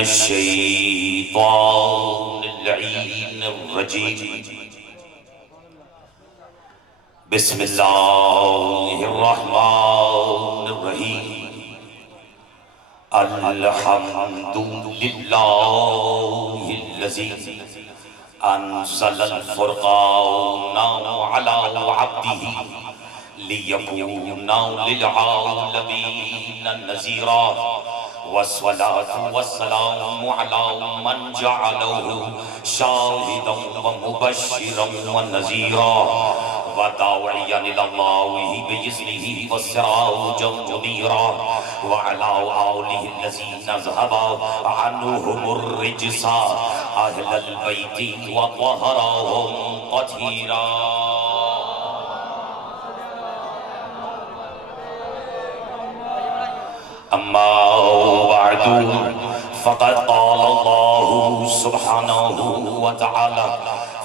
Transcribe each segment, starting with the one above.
الشيطان اللعين الرجيم بسم الله الرحمن الرحيم الحمد لله الذي أنزل الفرقان على عبده ليكون للعالمين نذيرا والصلاة والسلام على من جعله شاهدا ومبشرا ونذيرا وداعيا إلى الله بإذنه وسراجا منيرا وعلى آله الذين ذهب عنهم الرجس أهل البيت وطهرهم تطهيرا. أما بعد فقد قال الله سبحانه وتعالى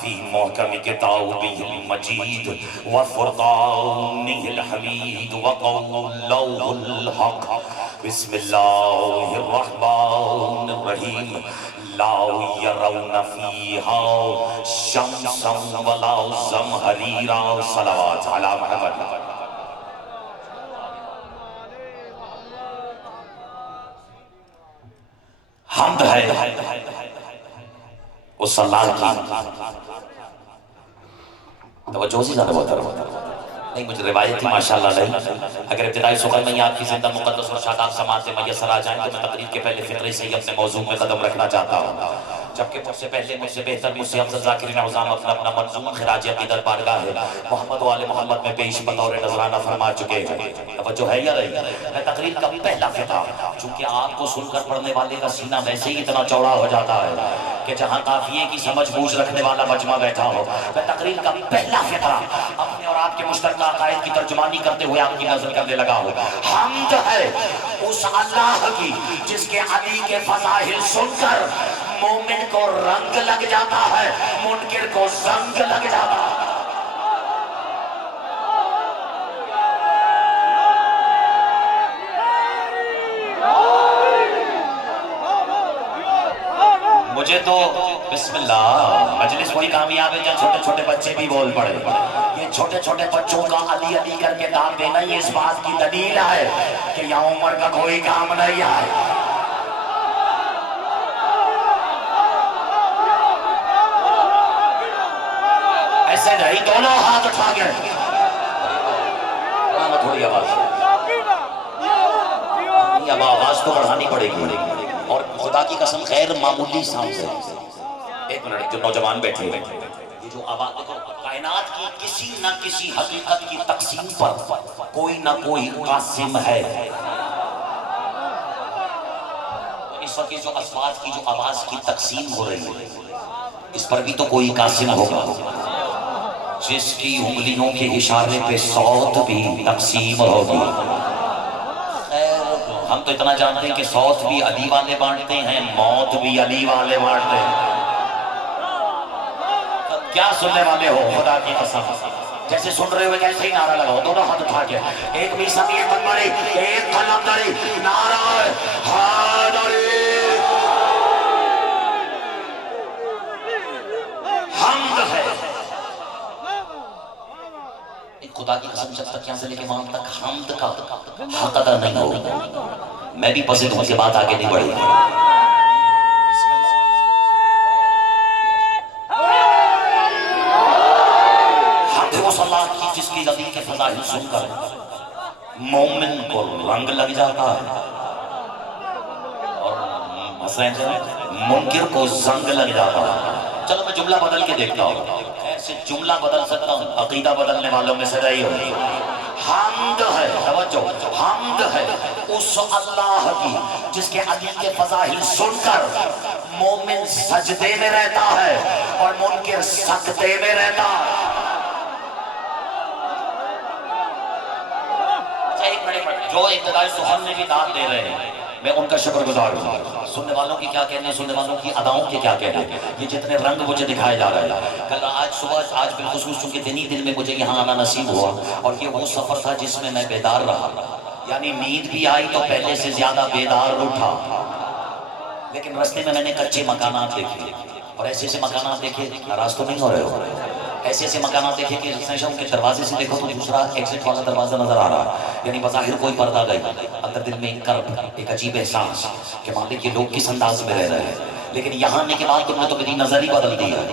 في محكم كتابه المجيد وفرقانه الحميد وقوله الحق بسم الله الرحمن الرحيم لا يرون فيها شمسا ولا زمهريرا. صلوات على محمد. حمد ہے اس اللہ کی. توجہ سے زیادہ بہتر نہیں، مجھے روایت تھی ماشاءاللہ نہیں. اگر ابتدائی سخن میں آپ کی زندہ مقدس اور شاداب سماعتیں میسر آ جائیں تو میں تقریر کے پہلے فقرے سے ہی اپنے موضوع میں قدم رکھنا چاہتا ہوں. جبکہ مجھ سے پہلے مجھ سے بہتر مجھ سے افضل ذاکرین عظام اپنا منظوم خراج عقیدت بارگاہ ہے محمد و آل محمد میں پیش بطور نذرانہ فرما چکے ہیں. توجہ ہے یا نہیں؟ میں تقریر کا پہلا فقرہ، چونکہ آپ کو سن کر پڑھنے والے کا سینہ ویسے ہی اتنا چوڑا ہو جاتا ہے کہ جہاں قافیے کی سمجھ بوجھ رکھنے والا مجمع بیٹھا ہو، میں تقریر کا پہلا فقرہ اپنے اور آپ کے مشترکہ عقائد کی ترجمانی کرتے ہوئے آپ کی نظر کرنے لگا ہوں. حمد ہے اس اللہ کی جس کے علی کے فضائل سن کر مومن کو رنگ لگ جاتا ہے، منکر کو زنگ لگ جاتا ہے. مجھے تو بسم اللہ مجلس وہی کامیاب ہے جہاں چھوٹے چھوٹے بچے بھی بول پڑے. یہ چھوٹے چھوٹے بچوں کا علی علی کر کے داد دینا یہ اس بات کی دلیل ہے کہ یہاں عمر کا کوئی کام نہیں ہے. ایسے نہیں، دونوں ہاتھ اٹھا گئے. تھوڑی آواز اب آواز تو بڑھانی پڑے گی اور خدا کی قسم غیر معمولی ساؤنڈ ہے. ایک منٹ، جو نوجوان بیٹھے ہوئے یہ جو آواز کائنات کی کسی نہ کسی حقیقت کی تقسیم پر کوئی نہ کوئی قاسم ہے. اس وقت جو اصوات کی جو آواز کی تقسیم ہو رہی ہے اس پر بھی تو کوئی قاسم ہوگا جس کی انگلیوں کے اشارے پہ صوت بھی تقسیم ہوگی. ہم تو اتنا جانتے ہیں کہ صوت بھی علی والے بانٹتے ہیں، موت بھی علی والے بانٹتے ہیں. کیا سننے والے ہو خدا کی قسم؟ جیسے سن رہے ہوئے جیسے ہی نعرہ لگاؤ، دونوں ہاتھ اٹھا کے ایک میسم ایک تنبری ایک قلندری نعرہ حیدری. حمد ہے خدا کی قسم جب تک یہاں سے لے کے وہاں تک حمد کا حق ادا نہیں ہو میں بھی پسند ہوں کہ بات آگے نہیں بڑھی. حمد اس اللہ کی جس کی علی کے فضائل سن کر مومن کو رنگ لگ جاتا ہے اور مثلا منکر کو زنگ لگ جاتا ہے. چلو میں جملہ بدل کے دیکھتا ہوں. ایسے جملہ بدل سکتا ہوں، عقیدہ بدلنے والوں میں سے رہی ہو. حمد ہے، توجہ، حمد ہے اس اللہ کی جس کے علی کے فضائل سن کر مومن سجدے میں رہتا ہے اور منکر سکتے میں رہتا ہے. جو ابتدائی سخن میں بھی داد دے رہے ہیں میں ان کا شکر گزار ہوں. سننے والوں کی کیا کہنے ہیں، سننے والوں کی اداؤں کے کیا کہنے ہیں. یہ جتنے رنگ مجھے دکھائے جا رہے ہیں. کل آج صبح آج بالخصوص چونکہ دنی دن میں مجھے یہاں آنا نصیب ہوا اور یہ وہ سفر تھا جس میں میں بیدار رہا. یعنی نیند بھی آئی تو پہلے سے زیادہ بیدار اٹھا. لیکن رستے میں نے کچے مکانات دیکھے اور ایسے ایسے مکانات دیکھے، ناراض تو نہیں ہو رہے ہو، ایسے ایسے مکانات دیکھے کہ ان کے دروازے سے دیکھو تو دوسرا ایگزٹ والا دروازہ نظر آ رہا ہے، یعنی بظاہر کوئی پردہ گئی، اندر دل میں ایک کرب، ایک عجیب احساس کہ مالک یہ لوگ کس انداز میں رہ رہے ہیں، لیکن یہاں آنے کے بعد تم نے تو میری نظر ہی بدل دی ہے،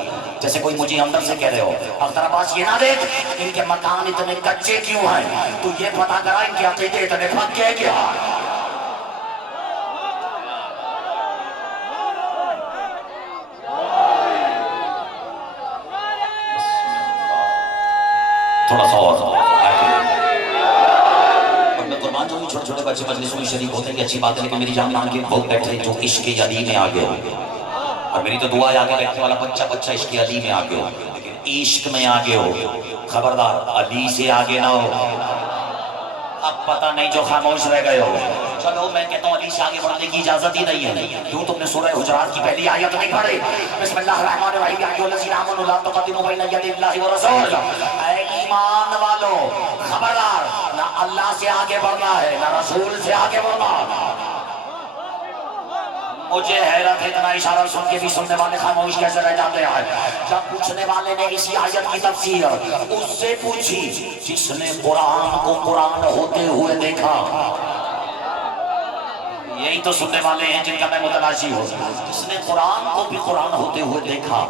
جیسے کوئی مجھے اندر سے کہہ رہے ہو اختر عباس یہ نہ دیکھ ان کے مکان اتنے کچے کیوں ہیں، تو یہ پتا کرا ان کے عقیدے اتنے پکے کیا۔ تھوڑا سا اور میں قربان جو چھوٹے چھوٹے بچے مجلسوں میں شریک ہوتے ہیں کہ اچھی بات ہے، لیکن میری جان مان کے بہت بیٹھے جو عشق علی میں آگے ہو، اور میری تو دعا ہے آگے بیٹھنے والا بچہ عشق علی میں آگے ہو، لیکن عشق میں آگے ہو، خبردار علی سے آگے نہ ہو۔ اب پتہ نہیں جو خاموش رہ گئے ہو، چلو میں کہتا ہوں علی سے آگے بڑھنے کی اجازت ہی نہیں ہے، کیوں تم نے سورہ حجرات کی پہلی آیت نہیں پڑھی؟ بسم اللہ الرحمن الرحیم یا ایھا الذین آمنوا لا تقدموا بین یدی اللہ ورسولہ، اے ایمان والو خبردار نہ اللہ سے آگے بڑھنا ہے نہ رسول سے آگے بڑھنا۔ مجھے حیرت ہے اتنا اشارہ سن کے بھی سننے والے خاموش کیسے رہ جاتے ہیں۔ جب پوچھنے والے نے اسی آیت کی تفسیر اس سے پوچھی جس نے قرآن کو قرآن ہوتے ہوئے دیکھا، یہی تو سننے والے ہیں جن کا میں متلاشی ہوں، جس نے قرآن کو بھی قرآن ہوتے ہوئے دیکھا،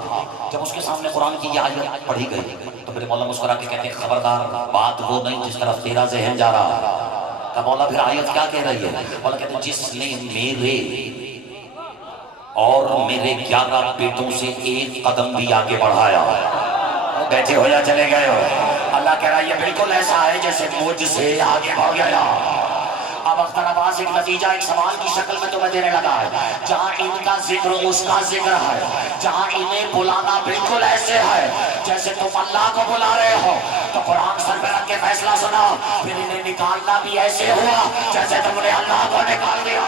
جب اس کے سامنے قرآن کی یہ آیت پڑھی گئی تو میرے مولا مسکرا کے کہتے ہیں خبردار بات وہ نہیں جس طرف تیرا ذہن جا رہا۔ کہ مولا پھر آیت کیا کہہ رہی ہے؟ مولا کہتے ہیں جس نے میرے اور میرے 11 بیٹوں سے ایک قدم بھی آگے بڑھایا، بیٹھے ہو یا چلے گئے ہو، اللہ کہہ رہا ہے یہ بالکل ایسا ہے جیسے مجھ سے آگے بڑھ گیا۔ اب اختر عباس ایک نتیجہ ایک سوال کی شکل میں تمہیں دینے لگا ہے، جہاں ان کا ذکر اس کا ذکر ہے، جہاں انہیں بلانا بالکل ایسے ہے جیسے تم اللہ کو بلا رہے ہو، تو قرآن سر پہ رکھ کے فیصلہ سنا، پھر انہیں نکالنا بھی ایسے ہوا جیسے تم نے اللہ کو نکال دیا۔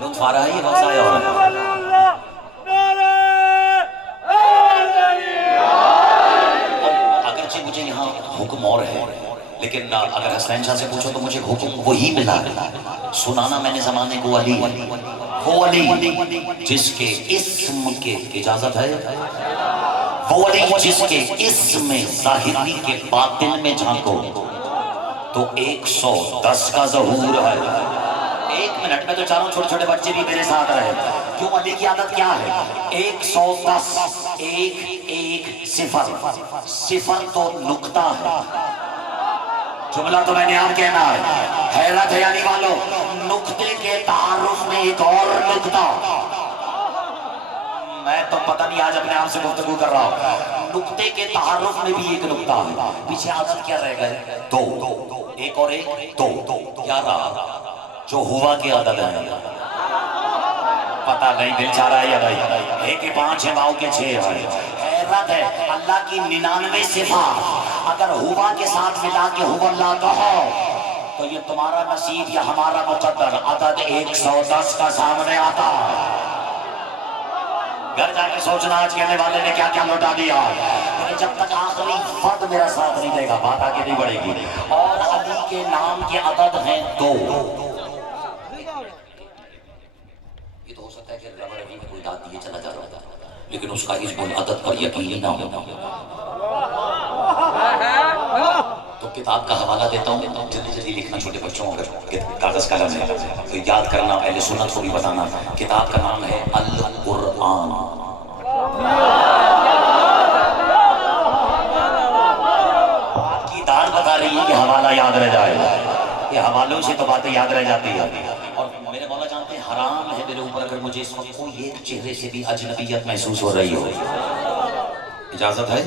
لطف آ رہا ہے یہ بات آیا ہو رہا ہے؟ اگرچہ مجھے یہاں حکم اور ہے، لیکن اگر حسین شاہ سے پوچھو تو مجھے حکم وہی ملا، سنانا میں نے زمانے کو علی، وہ علی جس کے اسم کے اجازت ہے، وہ علی جس کے اسم ظاہری کے باطن میں جھانکو تو 110 کا ظہور ہے۔ ایک منٹ میں تو چاروں چھوٹے چھوٹے بچے بھی میرے ساتھ رہے، کیوں علی کی عادت کیا ہے؟ 110 1 صفر تو نقطہ ہے، جملہ تو میں نے آپ کہنا ہے، حیرت ہے علی والو، نقطے کے تعارف میں ایک اور نقطہ، میں تو پتہ نہیں آج اپنے آپ سے گفتگو کر رہا ہوں، نقطے کے تعارف میں بھی ایک نقطہ ہے، پیچھے عادت کیا رہ گئے؟ 2 ایک اور 1 2 11 جو ہوا کی عدد ہے، پتہ نہیں دل چاہ رہا ہے یا نہیں، 1 کے 5 ہے، واؤ کے 6 ہے، حیرت ہے اللہ کی 99 صفات اگر ہوا کے ساتھ ملا کے ہوا اللہ کہو تو یہ تمہارا نصیب یا ہمارا مقدر عدد 110 کا سامنے آتا۔ گھر جا کے سوچنا آج کہنے والے نے کیا کیا لوٹا دیا، جب تک آخری فرد میرا ساتھ نہیں دے گا بات آگے نہیں بڑھے گی۔ اور علی کے نام کے عدد ہیں 2، یہ تو ہو سکتا ہے کہ ربڑ ابھی میں کوئی داد دیے چلا جا رہا تھا، لیکن اس کا اس بول عدد پر یقین نہ ہونا۔ تو کتاب کا حوالہ دیتا ہوں، جلدی جلدی لکھنا چھوٹے بچوں، اگر کاغذ قلم ہے تو یاد کرنا، اہل سنت کو بھی بتانا۔ کتاب کا نام ہے القرآن، کی دار بتا رہی ہے کہ حوالہ یاد رہ جائے، یہ حوالوں سے تو باتیں یاد رہ جاتی ہے۔ اور میرے مولا جانتے ہیں حرام ہے میرے اوپر اگر مجھے اس وقت کوئی ایک چہرے سے بھی اجنبیت محسوس ہو رہی ہو، اجازت ہے؟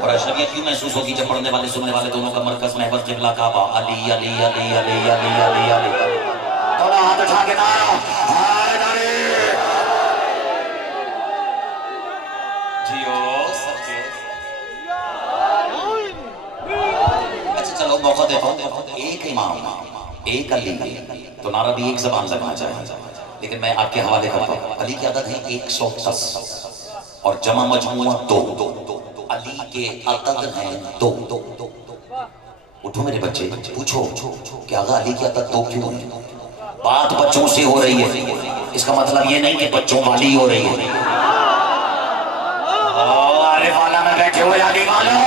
اور اجنبیت کیوں محسوس ہوگی جب پڑھنے والے سننے والے دونوں کا مرکز محور قبلہ کعبہ، علی علی علی علی علی علی علی، تھوڑا ہاتھ اٹھا کے نعرہ حیدری، جیو سب کے، اچھا چلو موقع دیتا ہوں، ایک امام ایک علی تو نعرہ بھی ایک زبان لگنا چاہیے، لیکن میں آپ کے حوالے کرتا ہوں، علی کی عدد ہے 110 اور جمع مجموعہ 2، علی کے عدد ہیں دو. اٹھو میرے بچے، پوچھو کہ آغا علی کے عدد دو کیوں ہیں؟ بات بچوں سے ہو رہی ہے، اس کا مطلب یہ نہیں کہ بچوں والی ہو رہی ہے. عارف والا میں بیٹھے ہوئے علی والو،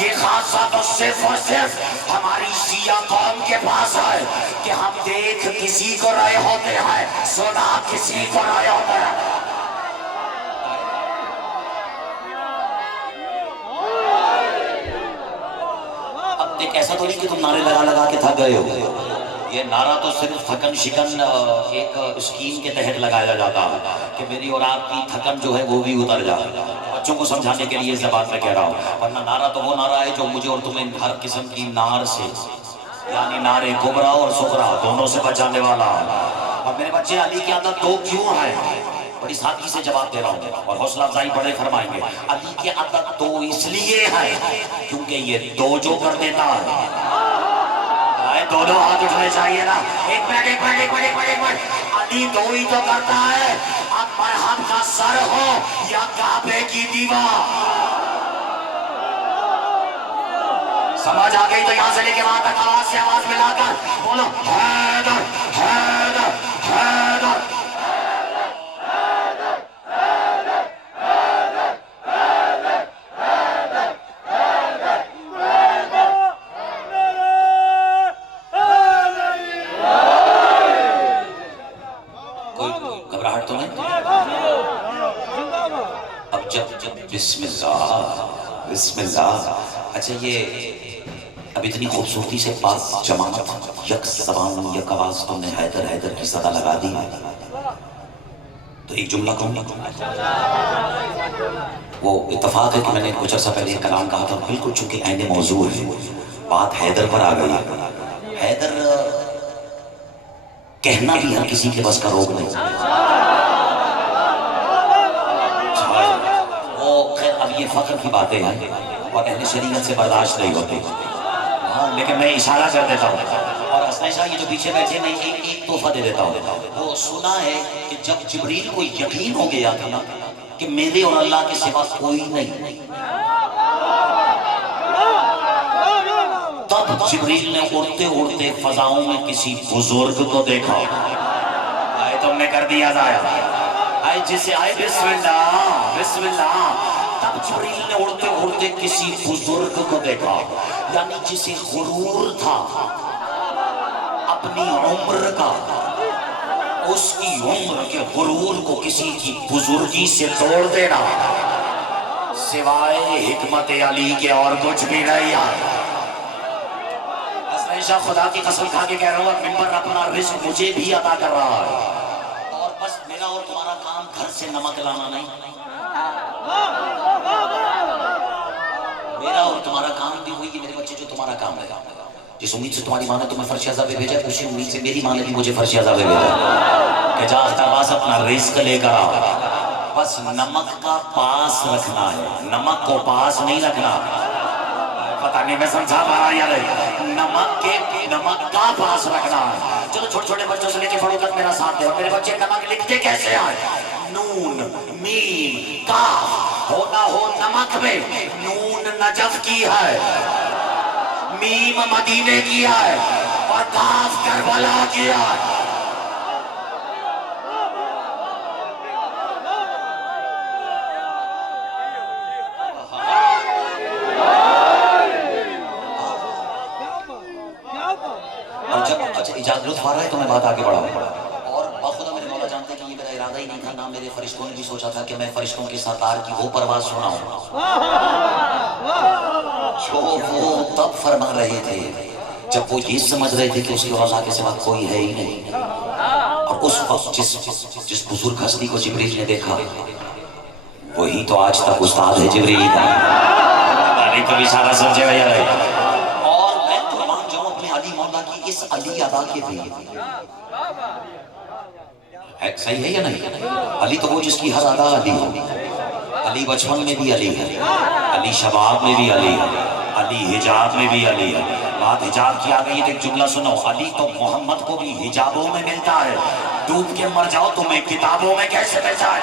یہ خاصہ تو صرف اور صرف ہماری شیعہ قوم کے پاس ہے کہ ہم دیکھ کسی کو رہے ہوتے ہیں، سنا کسی کو رہے ہوتے ہیں. اب ایک ایسا تو نہیں کہ تم نعرے لگا لگا کے تھک گئے ہو. یہ نعرہ تو صرف تھکن شکن ایک اسکیم کے تحت لگایا جاتا ہے کہ میری اور آپ کی تھکن جو ہے وہ بھی اتر جائے. بچوں کو سمجھانے کے لیے اس بات میں کہہ رہا ہوں، ورنہ نعرہ تو وہ نعرہ ہے جو مجھے اور تمہیں ہر قسم کی نار سے، یعنی نار کبرا اور صغرا دونوں سے بچانے والا. اور میرے بچے علی کی عدد دو کیوں ہے؟ بڑی سادگی سے جواب دے رہا ہوں اور حوصلہ افزائی بڑے فرمائیں گے. علی کی عدد دو اس لیے ہے کیونکہ یہ دو جو کر دیتا ہے. دونوں ہاتھ اٹھنے چاہیے نا. ایک منٹ علی دو ہی تو کرتا ہے. اب مرحب کا سر ہو یا کعبے کی دیوار، سمجھ آ گئی تو یہاں سے لے کے وہاں تک آواز سے آواز ملا کر بولو حیدر حیدر حیدر. بسم اللہ بسم اللہ. اچھا یہ اب اتنی خوبصورتی سے پاک جماعت یک زبان یک آواز تم نے حیدر حیدر کی صدا لگا دی تو ایک جملہ کہوں. وہ اتفاق ہے کہ میں نے کچھ عرصہ پہلے ایک کلام کہا تھا بالکل چونکہ عین موضوع ہے، بات حیدر پر آ گئی. حیدر کہنا بھی ہر کسی کے بس کا روگ نہیں. اب یہ فخر کی باتیں ہیں اور اہل شریعت سے برداشت نہیں ہوتی، لیکن میں اشارہ کر دیتا ہوں. اور حسنین شاہ یہ جو پیچھے بیٹھے میں ایک تحفہ دے دیتا ہوں. وہ سنا ہے کہ جب جبریل کو یقین ہو گیا تھا نا کہ میرے اور اللہ کے سوا کوئی نہیں، تب جبریل نے اڑتے اڑتے فضاؤں میں کسی بزرگ کو دیکھا. آئے تم نے کر دیا ضائع، آئے جسے آئے بسم اللہ بسم اللہ. تب جبریل نے اڑتے اڑتے کسی بزرگ کو دیکھا، یعنی جسے غرور تھا اپنی عمر کا، اس کی عمر کے غرور کو کسی کی بزرگی سے توڑ دینا سوائے حکمت علی کے اور کچھ بھی نہیں ہے. حسنین خدا کی قسم کھا کے کہہ رہا ہوں ممبر اپنا رزق مجھے بھی عطا کر رہا ہے، اور بس میرا اور تمہارا کام گھر سے نمک لانا نہیں. میرا اور تمہارا کام بھی ہوئی میرے بچے جو تمہارا کام ہے. جس امید سے تمہاری ماں نے تمہیں فرش عذاب بھیجا اسی امید سے میری ماں نے بھی مجھے فرش عذاب بھیجا کہ جا اخترباس اپنا رزق لے کر آؤ. بس نمک کا پاس رکھنا ہے، نمک کو پاس نہیں رکھنا. پتہ نہیں میں سمجھا پا رہا یا نہیں. نمک کا پاس رکھنا ہے. چلو چھوٹے چھوٹے بچوں سے لے کے بڑوں تک میرا ساتھ دے. اور میرے بچے نمک لکھتے کیسے ہیں؟ نون میم کاف. ہونا ہو نمک میں نون نجف کی ہے، میم مدینے کی ہے اور کاف کربلا کی ہے. اجازت لطف آ رہا ہے تو میں بات آگے بڑھاؤں. اور بخدا میرے مولا جانتے ہیں کہ یہ میرا ارادہ ہی نہیں تھا، نہ میرے فرشتوں نے بھی سوچا تھا کہ میں فرشتوں کے سردار کی وہ پرواز سناؤں جو وہ تب فرما رہے تھے جب وہ یہ سمجھ رہے تھے کہ اس کے اللہ کے سوا کوئی ہے ہی نہیں. اور اس وقت جس بزرگ ہستی کو جبریل نے دیکھا وہی تو آج تک استاد ہے جبریل کا. کبھی سارا سمجھے بھیا رہے. اس علی ادا کے بھی صحیح ہے یا نہیں؟ علی تو وہ جس کی ہر ادا علی ہو. علی بچپن میں بھی علی ہے، علی شباب میں بھی علی ہے، علی حجاب میں بھی علی ہے. بات حجاب کی آ گئی تو ایک جملہ سنو. علی تو محمد کو بھی حجابوں میں ملتا ہے. ڈوب کے مر جاؤ تمہیں کتابوں میں کیسے مل جائے؟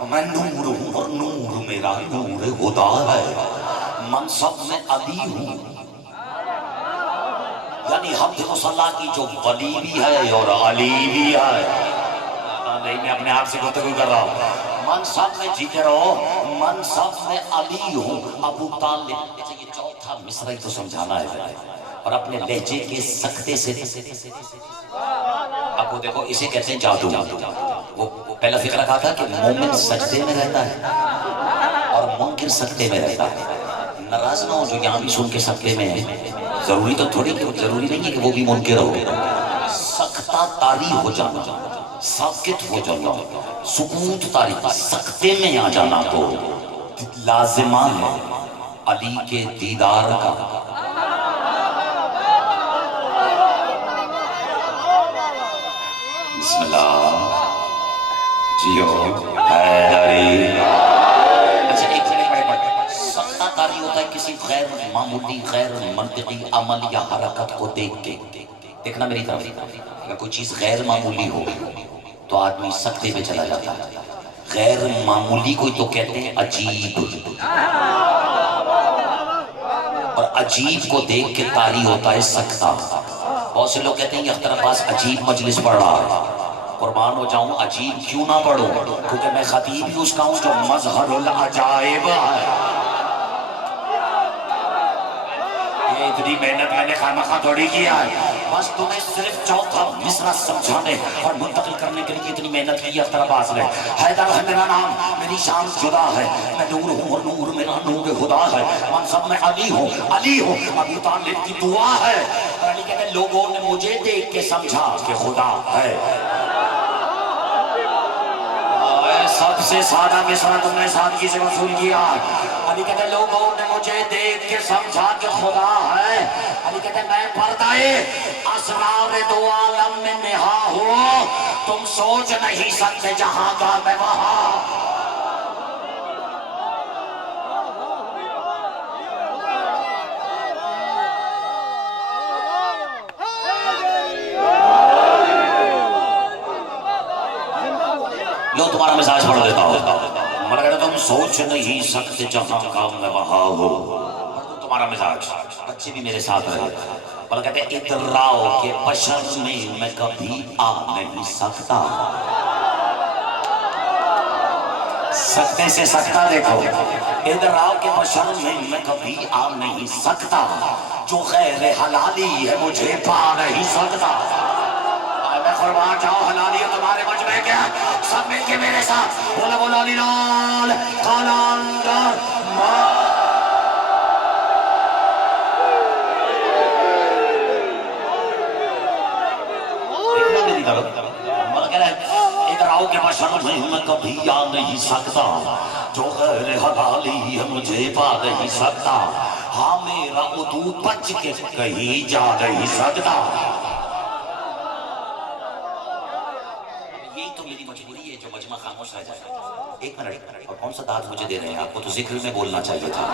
میں نور ہوں اور نور میرا نور خدا ہے، منصب میں علی ہوں، یعنی حمد مصلی کی جو ولی بھی ہے اور علی بھی ہے۔ نہیں، میں اپنے آپ سے گفتگو کر رہا ہوں۔ منصب میں جیتے رہو، منصب میں علی ہوں ابو طالب۔ یہ چوتھا مصرعی تو سمجھانا ہے اور اپنے لہجے کے سکتے سے۔ اب وہ دیکھو، اسے کہتے ہیں جادو۔ وہ پہلا فکر کہا تھا کہ مومن سجدے میں رہتا ہے اور منکر سکتے میں رہتا ہے۔ ناراض نہ ہو جو یہاں بھی سن کے سکتے میں ہے، ضروری نہیں ہے کہ وہ بھی منکر ہو۔ سکتہ طاری ہو جانا، ساکت ہو جانا، سکوت طاری، سکتے میں آ جانا تو لازمہ ہے علی کے دیدار کا۔ بسم اللہ جیو حیدری۔ اچھا ایک سکتہ طاری ہوتا ہے کسی غیر معمولی، غیر منطقی عمل یا حرکت کو دیکھ کے۔ دیکھنا میری طرف، اگر کوئی چیز غیر معمولی ہو تو آدمی سکتے میں چلا جاتا ہے۔ غیر معمولی کوئی تو کہتے ہیں عجیب، اور عجیب کو دیکھ کے طاری ہوتا ہے سکتہ۔ بہت سے لوگ کہتے ہیں کہ اختر عباس عجیب مجلس پڑھ رہا ہے۔ قربان ہو جاؤں، عجیب کیوں نہ پڑھوں، کیونکہ میں خطیب ہی اس کا ہوں جو مظہر العجائب ہے۔ یہ اتنی محنت میں نے خامخواہ تھوڑی کیا ہے، بس تمہیں صرف چوتھا مصرع سمجھانے اور منتقل کرنے کے لیے اتنی محنت کی ہے اختر عباس نے۔ حیدر ہے میرا نام، میری شان جدا ہے، میں نور ہوں اور نور میرا نور خدا ہے، منصب میں علی ہوں، علی ہوں ابو طالب کی دعا ہے۔ اور علی کہتے ہیں لوگوں نے مجھے دیکھ کے سمجھا کہ خدا ہے۔ سب سے سادہ مصرع تم نے سادگی سے وصول کیا۔ علی کہتے ہیں لوگوں نے مجھے دیکھ کے سمجھا کہ خدا ہے۔ علی کہتے ہیں میں پردائے اسرار دو عالم میں نہا ہوں، تم سوچ نہیں سکتے جہاں کا میں وہاں۔ لو تمہارا مزاج پڑھ دیتا ہوں، مگر اگر تم سوچ نہیں سکتے جہاں کا میں وہاں ہو، تمہارا مزاج۔ بچے بھی میرے ساتھ رہے، بل کہتے ہیں ادراؤ کے بشر میں کبھی آ نہیں سکتا۔ سکتے سے سکتا دیکھو، ادراؤ کے بشر میں کبھی آ نہیں سکتا، جو غیر حلالی ہے مجھے پا نہیں سکتا۔ میں قربان جاؤ، حلالی ہے تمہارے مجمع کیا؟ سب مل کے میرے ساتھ بولا بولا علی لال قلندر ادھر آؤ کے بشر میں کبھی آ نہیں سکتا، جو غیر حلالی ہے مجھے پا نہیں سکتا، ہاں میرا عدو بچ کے کہیں جا نہیں سکتا۔ یہی تو میری مجبوری ہے جو مجمع خاموش رہ جائے۔ ایک منٹ، اور کون سا داد مجھے دے رہے ہیں؟ آپ کو تو ذکر میں بولنا چاہیے تھا،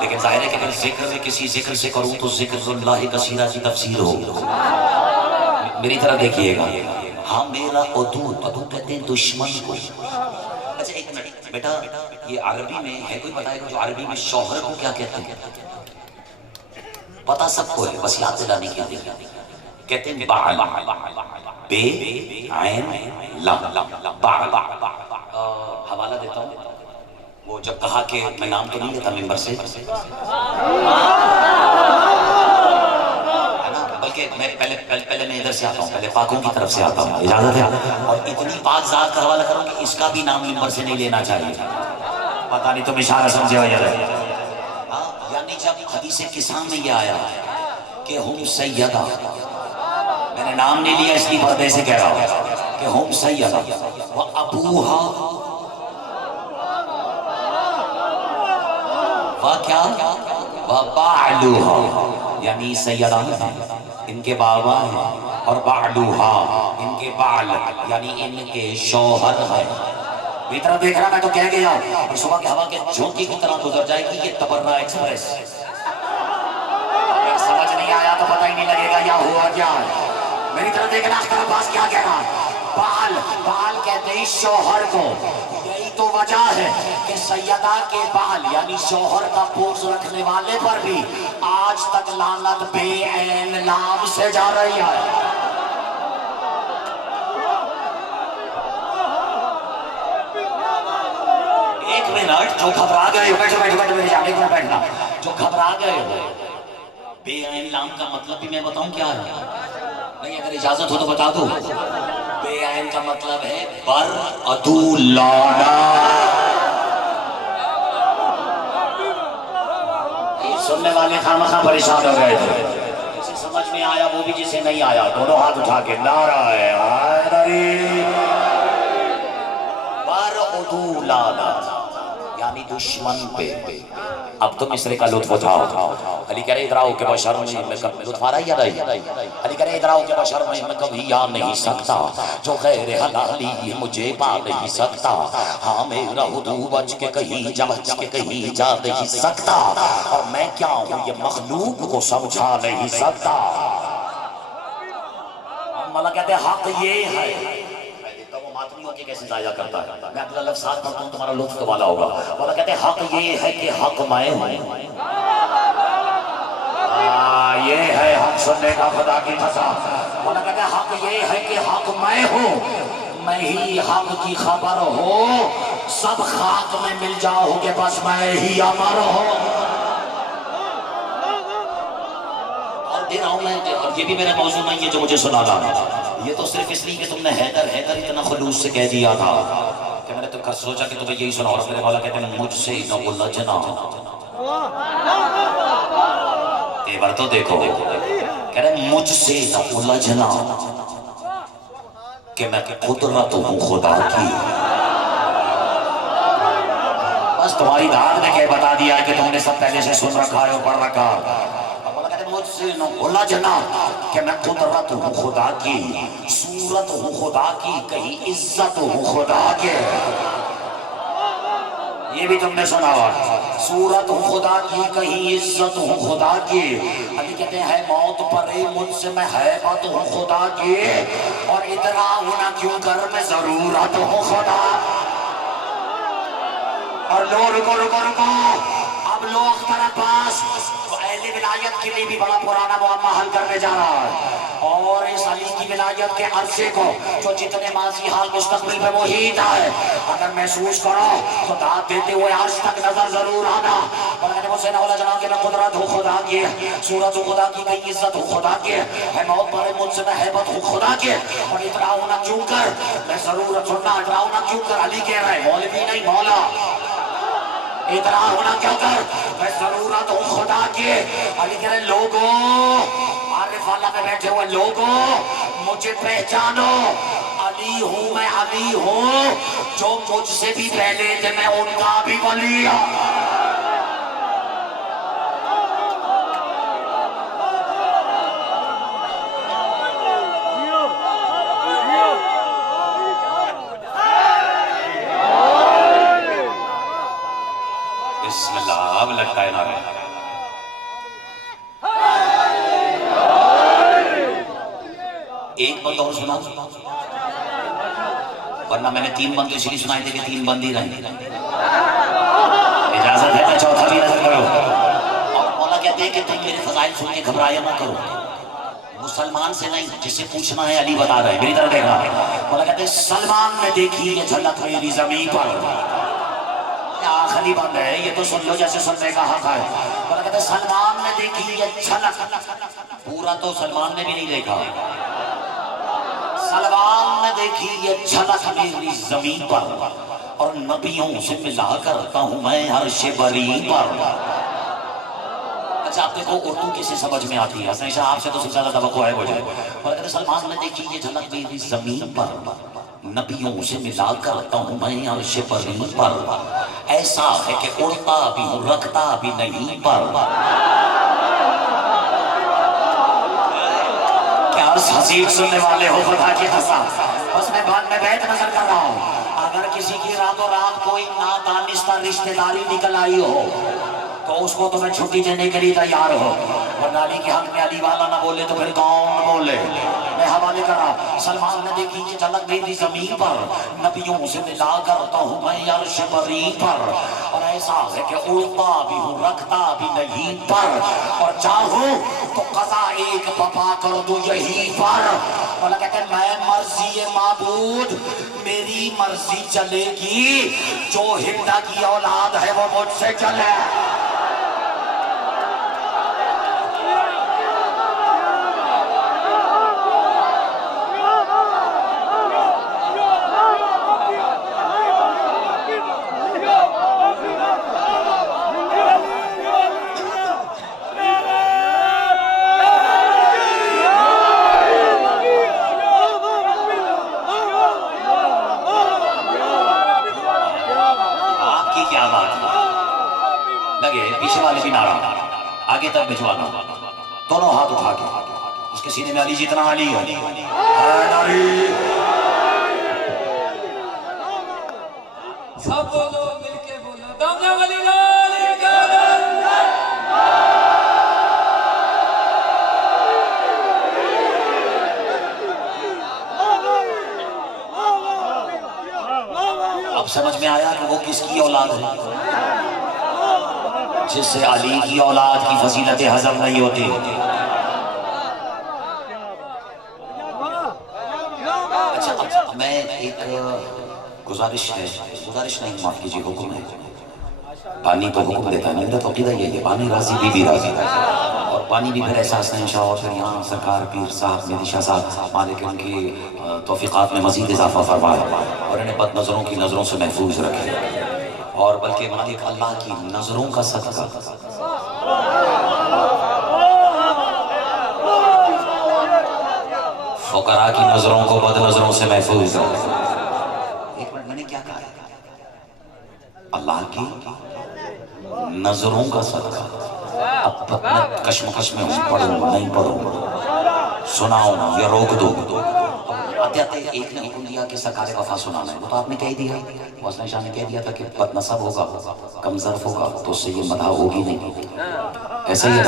لیکن ظاہر ہے کہ اگر ذکر میں کسی ذکر سے کروں تو ذکر اللہ کثیرہ کی تفسیر ہو۔ میری طرح دیکھیے گا، ہاں میرا عدو کہتے ہیں دشمن کو۔ اچھا ایک منٹ بیٹا، یہ عربی میں ہے کوئی بتائے گا جو عربی میں شوہر کو کیا کہتے ہیں؟ پتا سب کو ہے، بس یاد دلانے کی آدھی کہتے ہیں بعل، بے عین لام، بعل۔ حوالہ دیتا ہوں، وہ جب کہا کہ میں نام تو نہیں لیتا ممبر سے، بلکہ میں پہلے میں ادھر سے آتا ہوں، پہلے پاکوں کی طرف سے آتا ہوں، اجازت ہے؟ اور اتنی پاک ذات کا حوالہ کروں کہ اس کا بھی نام ممبر سے نہیں لینا چاہیے۔ پتہ نہیں تم اشارہ سمجھے ہو یا نہیں؟ یعنی جب حدیث کساں میں یہ آیا کہ ہم سیدہ، میں نے نام نہیں لیا اس لیے پردے سے کہہ رہا ہوں کہ ہم سیدہ و ابوہا و کیا و بعلوہا، یعنی سیدہ ان کے بابا ہیں اور بعلوہا ان کے بعل یعنی ان کے شوہر ہیں۔ میری طرف دیکھ رہا میں تو کہہ گیا، اور صبح کے ہوا کے جھونکی کی طرح گزر جائے گی یہ تبرہ ایکسپریس۔ اگر سمجھ نہیں آیا تو پتہ ہی نہیں لگے گا یا ہوا کیا ہے۔ میری طرف دیکھنا اختر عباس کیا کہہ رہا، بعل کہتے ہیں شوہر کو، یہی تو وجہ ہے کہ سیدہ کے بال یعنی شوہر کا بغض رکھنے والے پر بھی آج تک لعنت بے عین لام سے جا رہی ہے۔ ایک منٹ، جو گھبرا گئے ہو، بیٹھو بیٹھو بیٹھو، میرے جانے کو بیٹھنا، جو گھبرا گئے ہو، بے عین لام کا مطلب بھی میں بتاؤں کیا ہے؟ نہیں اگر اجازت ہو تو بتا دو۔ بے عین کا مطلب ہے بر ادو لانا۔ سننے والے خامخواہ پریشان ہو گئے تھے، جسے سمجھ میں آیا وہ بھی جسے نہیں آیا دونوں ہاتھ اٹھا کے نعرہ حیدری۔ بر ادو لانا یعنی دشمن پہ۔ اب تم مصرے کا لطف اٹھاؤ۔ علی کہہ رہے ادھر آؤ کہ بشر میں لطف آ رہا ہے یا نہیں؟ علی کہہ رہے ادھر آؤ کہ بشر میں کبھی آ نہیں سکتا، جو غیر حلالی مجھے پا نہیں سکتا، ہاں میرا ہدو بچ کے کہیں جا نہیں سکتا، اور میں کیا ہوں یہ مخلوق کو سمجھا نہیں سکتا۔ مولا کہتے ہیں حق یہ ہے، کہ کیسے ضائع کرتا ہے، میں اپنا لفظ ساتھ پڑھتا ہوں تمہارا لطف والا ہوگا۔ مولا کہتے ہیں حق یہ ہے کہ حق میں ہوں، یہ ہے حق سننے کا خدا کی قسم۔ مولا کہتے ہیں حق یہ ہے کہ حق میں ہوں، میں ہی حق کی خبر ہوں، سب خاک میں مل جاؤ کہ بس میں ہی امر ہوں۔ اور دے رہا ہوں میں، اور یہ بھی میرا موضوع نہیں ہے جو مجھے سنانا، یہ تو صرف اس لیے کہ تم نے حیدر حیدر اتنا خلوص سے کہہ دیا تھا کہ میں نے تو سوچا کہ تمہیں یہی سنا، اور میرے مولا کہتے ہیں مجھ سے نہ الجھنا۔ تیور تو دیکھو، کہہ رہے ہیں مجھ سے نہ الجھنا کہ میں قدرت ہوں خدا کی۔ بس تمہاری داد نے کہہ بتا دیا ہے کہ تم نے سب پہلے سے سن رکھا ہے اور پڑھ رکھا۔ مجھ سے نہ الجھنا کہ میں قدرت ہوں خدا کی، صورت ہوں خدا کی، کہیں عزت ہوں خدا کے۔ یہ بھی تم نے سنا ہوا، صورت ہوں خدا کی، کہیں عزت ہوں خدا کی۔ علی کہتے ہیں موت پرے مجھ سے میں ہیبت ہوں خدا کی، اور ادرا ہونا کیوں کر میں ضرورت ہوں خدا۔ اور لو رکو رکو رکو، اب لو اختر عباس اہل ولایت کے لیے بھی بڑا پرانا معاملہ حل کرنے جا رہا ہے، اور اس علی کی ولایت کے عرصے کو جو جتنے ماضی حال مستقبل میں محیط ہے اگر محسوس کرو تو داد دیتے ہوئے عرش تک نظر ضرور آنا۔ اور میں نے مجھ سے نہ الجھنا کہ میں قدرت ہوں خدا کی، صورت ہوں خدا کی، کہیں عزت ہوں خدا کی، ہے موت پرے مجھ سے میں ہیبت ہوں خدا کی، اور اتنا ہونا کیوں کر میں ضرورت ہونا، اتنا ہونا کیوں کر علی کہہ رہے ہیں، مولوی نہیں مولا، ادرا ہونا کیوں کر میں ضرورت ہوں خدا کی۔ علی کہہ رہے لوگوں، عارف والا میں بیٹھے ہوئے لوگوں مجھے پہچانو، علی ہوں میں، علی ہوں، جو مجھ سے بھی پہلے تھے میں ان کا بھی ولی ہوں۔ بسم اللہ، اب لگتا ہے نعرہ۔ ایک بند اور سنا، ورنہ میں نے 3 بند اس لیے سنائے تھے کہ 3 بند ہی رہیں۔ اجازت ہے کہ چوتھا بھی نظر کرو۔ اور مولا کہتے ہیں کہ تم میرے فضائل سن کے گھبرایا نہ کرو، مسلمان سے نہیں، جسے پوچھنا ہے علی بتا رہے ہیں، میری طرف دیکھنا۔ مولا کہتے ہیں سلمان نے دیکھی یہ جھلک میری زمین پر، آخری بند ہے یہ تو سن لو جیسے سننے کا حق ہے۔ اور کہتے ہیں سلمان نے دیکھی یہ جھلک، پورا تو سلمان نے بھی نہیں دیکھا، سلمان نے دیکھی یہ جھلک میری زمین پر، اور نبیوں سے ملا کرتا ہوں میں عرش بری پر۔ اچھا آپ دیکھو اردو کسی سمجھ میں آتی ہے، حسن شاہ آپ سے تو سب سے زیادہ توقع ہے مجھے۔ اور کہتے ہیں سلمان نے دیکھی یہ جھلک میری زمین پر، نبیوں سے ملا کرتا ہوں میں عرش بری پر، ایسا ہے کہ اڑتا بھی ہوں رکھتا بھی نہیں پر۔ کیا حسین سننے والے ہو خدا کی قسم، بس میں بعد میں بیت نظر کر رہا ہوں، اگر کسی کی راتوں رات کوئی نادانستہ رشتہ داری نکل آئی ہو تو اس کو تو میں چھٹی دینے کے لیے تیار ہو، ورنہ علی کے حق میں علی والا نہ بولے تو پھر کون بولے۔ میں حوالہ حوالے کرا. سلمان نے دیکھی کہ جھلک میری زمین پر نبیوں سے ملا کرتا ہوں میں عرش بری پر, اور احساس ہے کہ اڑتا بھی ہوں رکھتا بھی نہیں پر, اور چاہوں تو قضا ایک بپا کر دوں یہی پر. مولا کہتے ہیں میں مرضی معبود میری مرضی چلے گی, جو ہندا کی اولاد ہے وہ مجھ سے چلے. آگے تک بھجوانا, دونوں ہاتھ اٹھا کے اس کے سینے میں علی جتنا علی ہے سب بولو مل کے بولو دامنا ولی لال کرن. اب سمجھ میں آیا کہ وہ کس کی اولاد ہے, جس سے علی کی اولاد کی فضیلت ہضم نہیں ہوتی. اچھا میں ایک گزارش نہیں معاف کیجیے, حکم ہے. پانی تو حکم دیتا ہے, میرا تو عقیدہ یہی ہے پانی راضی بی بی راضی, اور پانی بھی پھر احساس نہیں شاہ, اور پھر یہاں سرکار پیر صاحب مہدی شاہ صاحب مالک ان کی توفیقات میں مزید اضافہ فرمائے اور انہیں بد نظروں کی نظروں سے محفوظ رکھے, اور بلکہ مالک اللہ کی نظروں کا صدقہ فقراء کی نظروں کو بد نظروں سے محفوظ رکھے. ایک منٹ, میں نے کیا کہا ہے؟ اللہ کی نظروں کا صدقہ. اب میں کشمکش میں ہوں, پڑھوں نہیں پڑھوں, سناؤں یا روک دو. آتے آتے ایک نے حکم دیا کہ سرکار وفا سنانا ہے, وہ تو آپ نے کہہ دیا. حسن شاہ نے کہہ دیا تھا کہ بد نصب ہوگا, کم ظرف ہوگا, تو اس سے یہ مدح ہوگی نہیں. ایسا ہی ہے.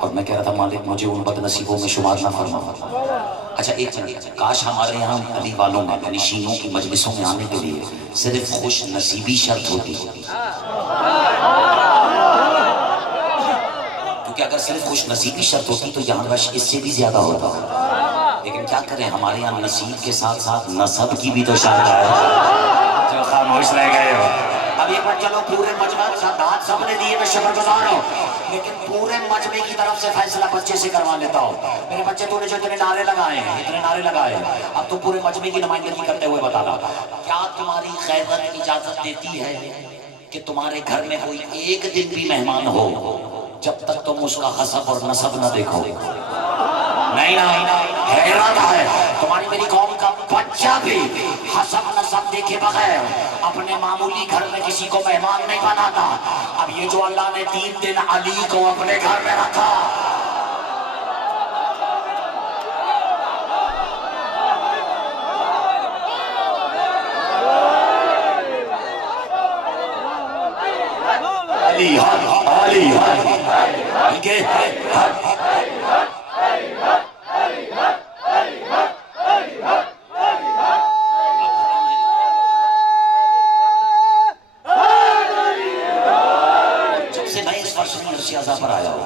اور میں کہہ رہا تھا مالک مجھے ان بد نصیبوں میں شمار نہ فرما. اچھا ایک منٹ, کاش ہمارے یہاں علی والوں میں یعنی شیعوں کی مجلسوں میں آنے کے لیے صرف خوش نصیبی شرط ہوتی, کیونکہ اگر صرف خوش نصیبی شرط ہوتی تو یہاں رش اس سے بھی زیادہ ہوتا. لیکن کیا کریں, ہمارے یہاں نصیب کے ساتھ ساتھ نسب کی بھی تو شرط ہے, جو خاموش رہ گئے ہو. اب ایک بار چلو پورے مجمع ساتھ سب نے دیے, میں شکر گزار ہوں, لیکن پورے مجمع کی طرف سے فیصلہ بچے سے کروا لیتا ہوں. میرے بچے تو نے جو اتنے نعرے لگائے ہیں, اتنے نعرے لگائے ہیں, اب تو پورے مجمع کی نمائندگی کرتے ہوئے بتانا, کیا تمہاری غیرت اجازت دیتی ہے کہ تمہارے گھر میں کوئی ایک دن بھی مہمان ہو جب تک تم اس کا حسب اور نسب نہ دیکھو؟ نہیں حیرت ہے, تمہاری میری قوم کا بچہ بھی حسب نسب دیکھے بغیر اپنے معمولی گھر میں کسی کو مہمان نہیں بناتا. اب یہ جو اللہ نے 3 دن علی کو اپنے گھر میں رکھا, علی پر آیا ہو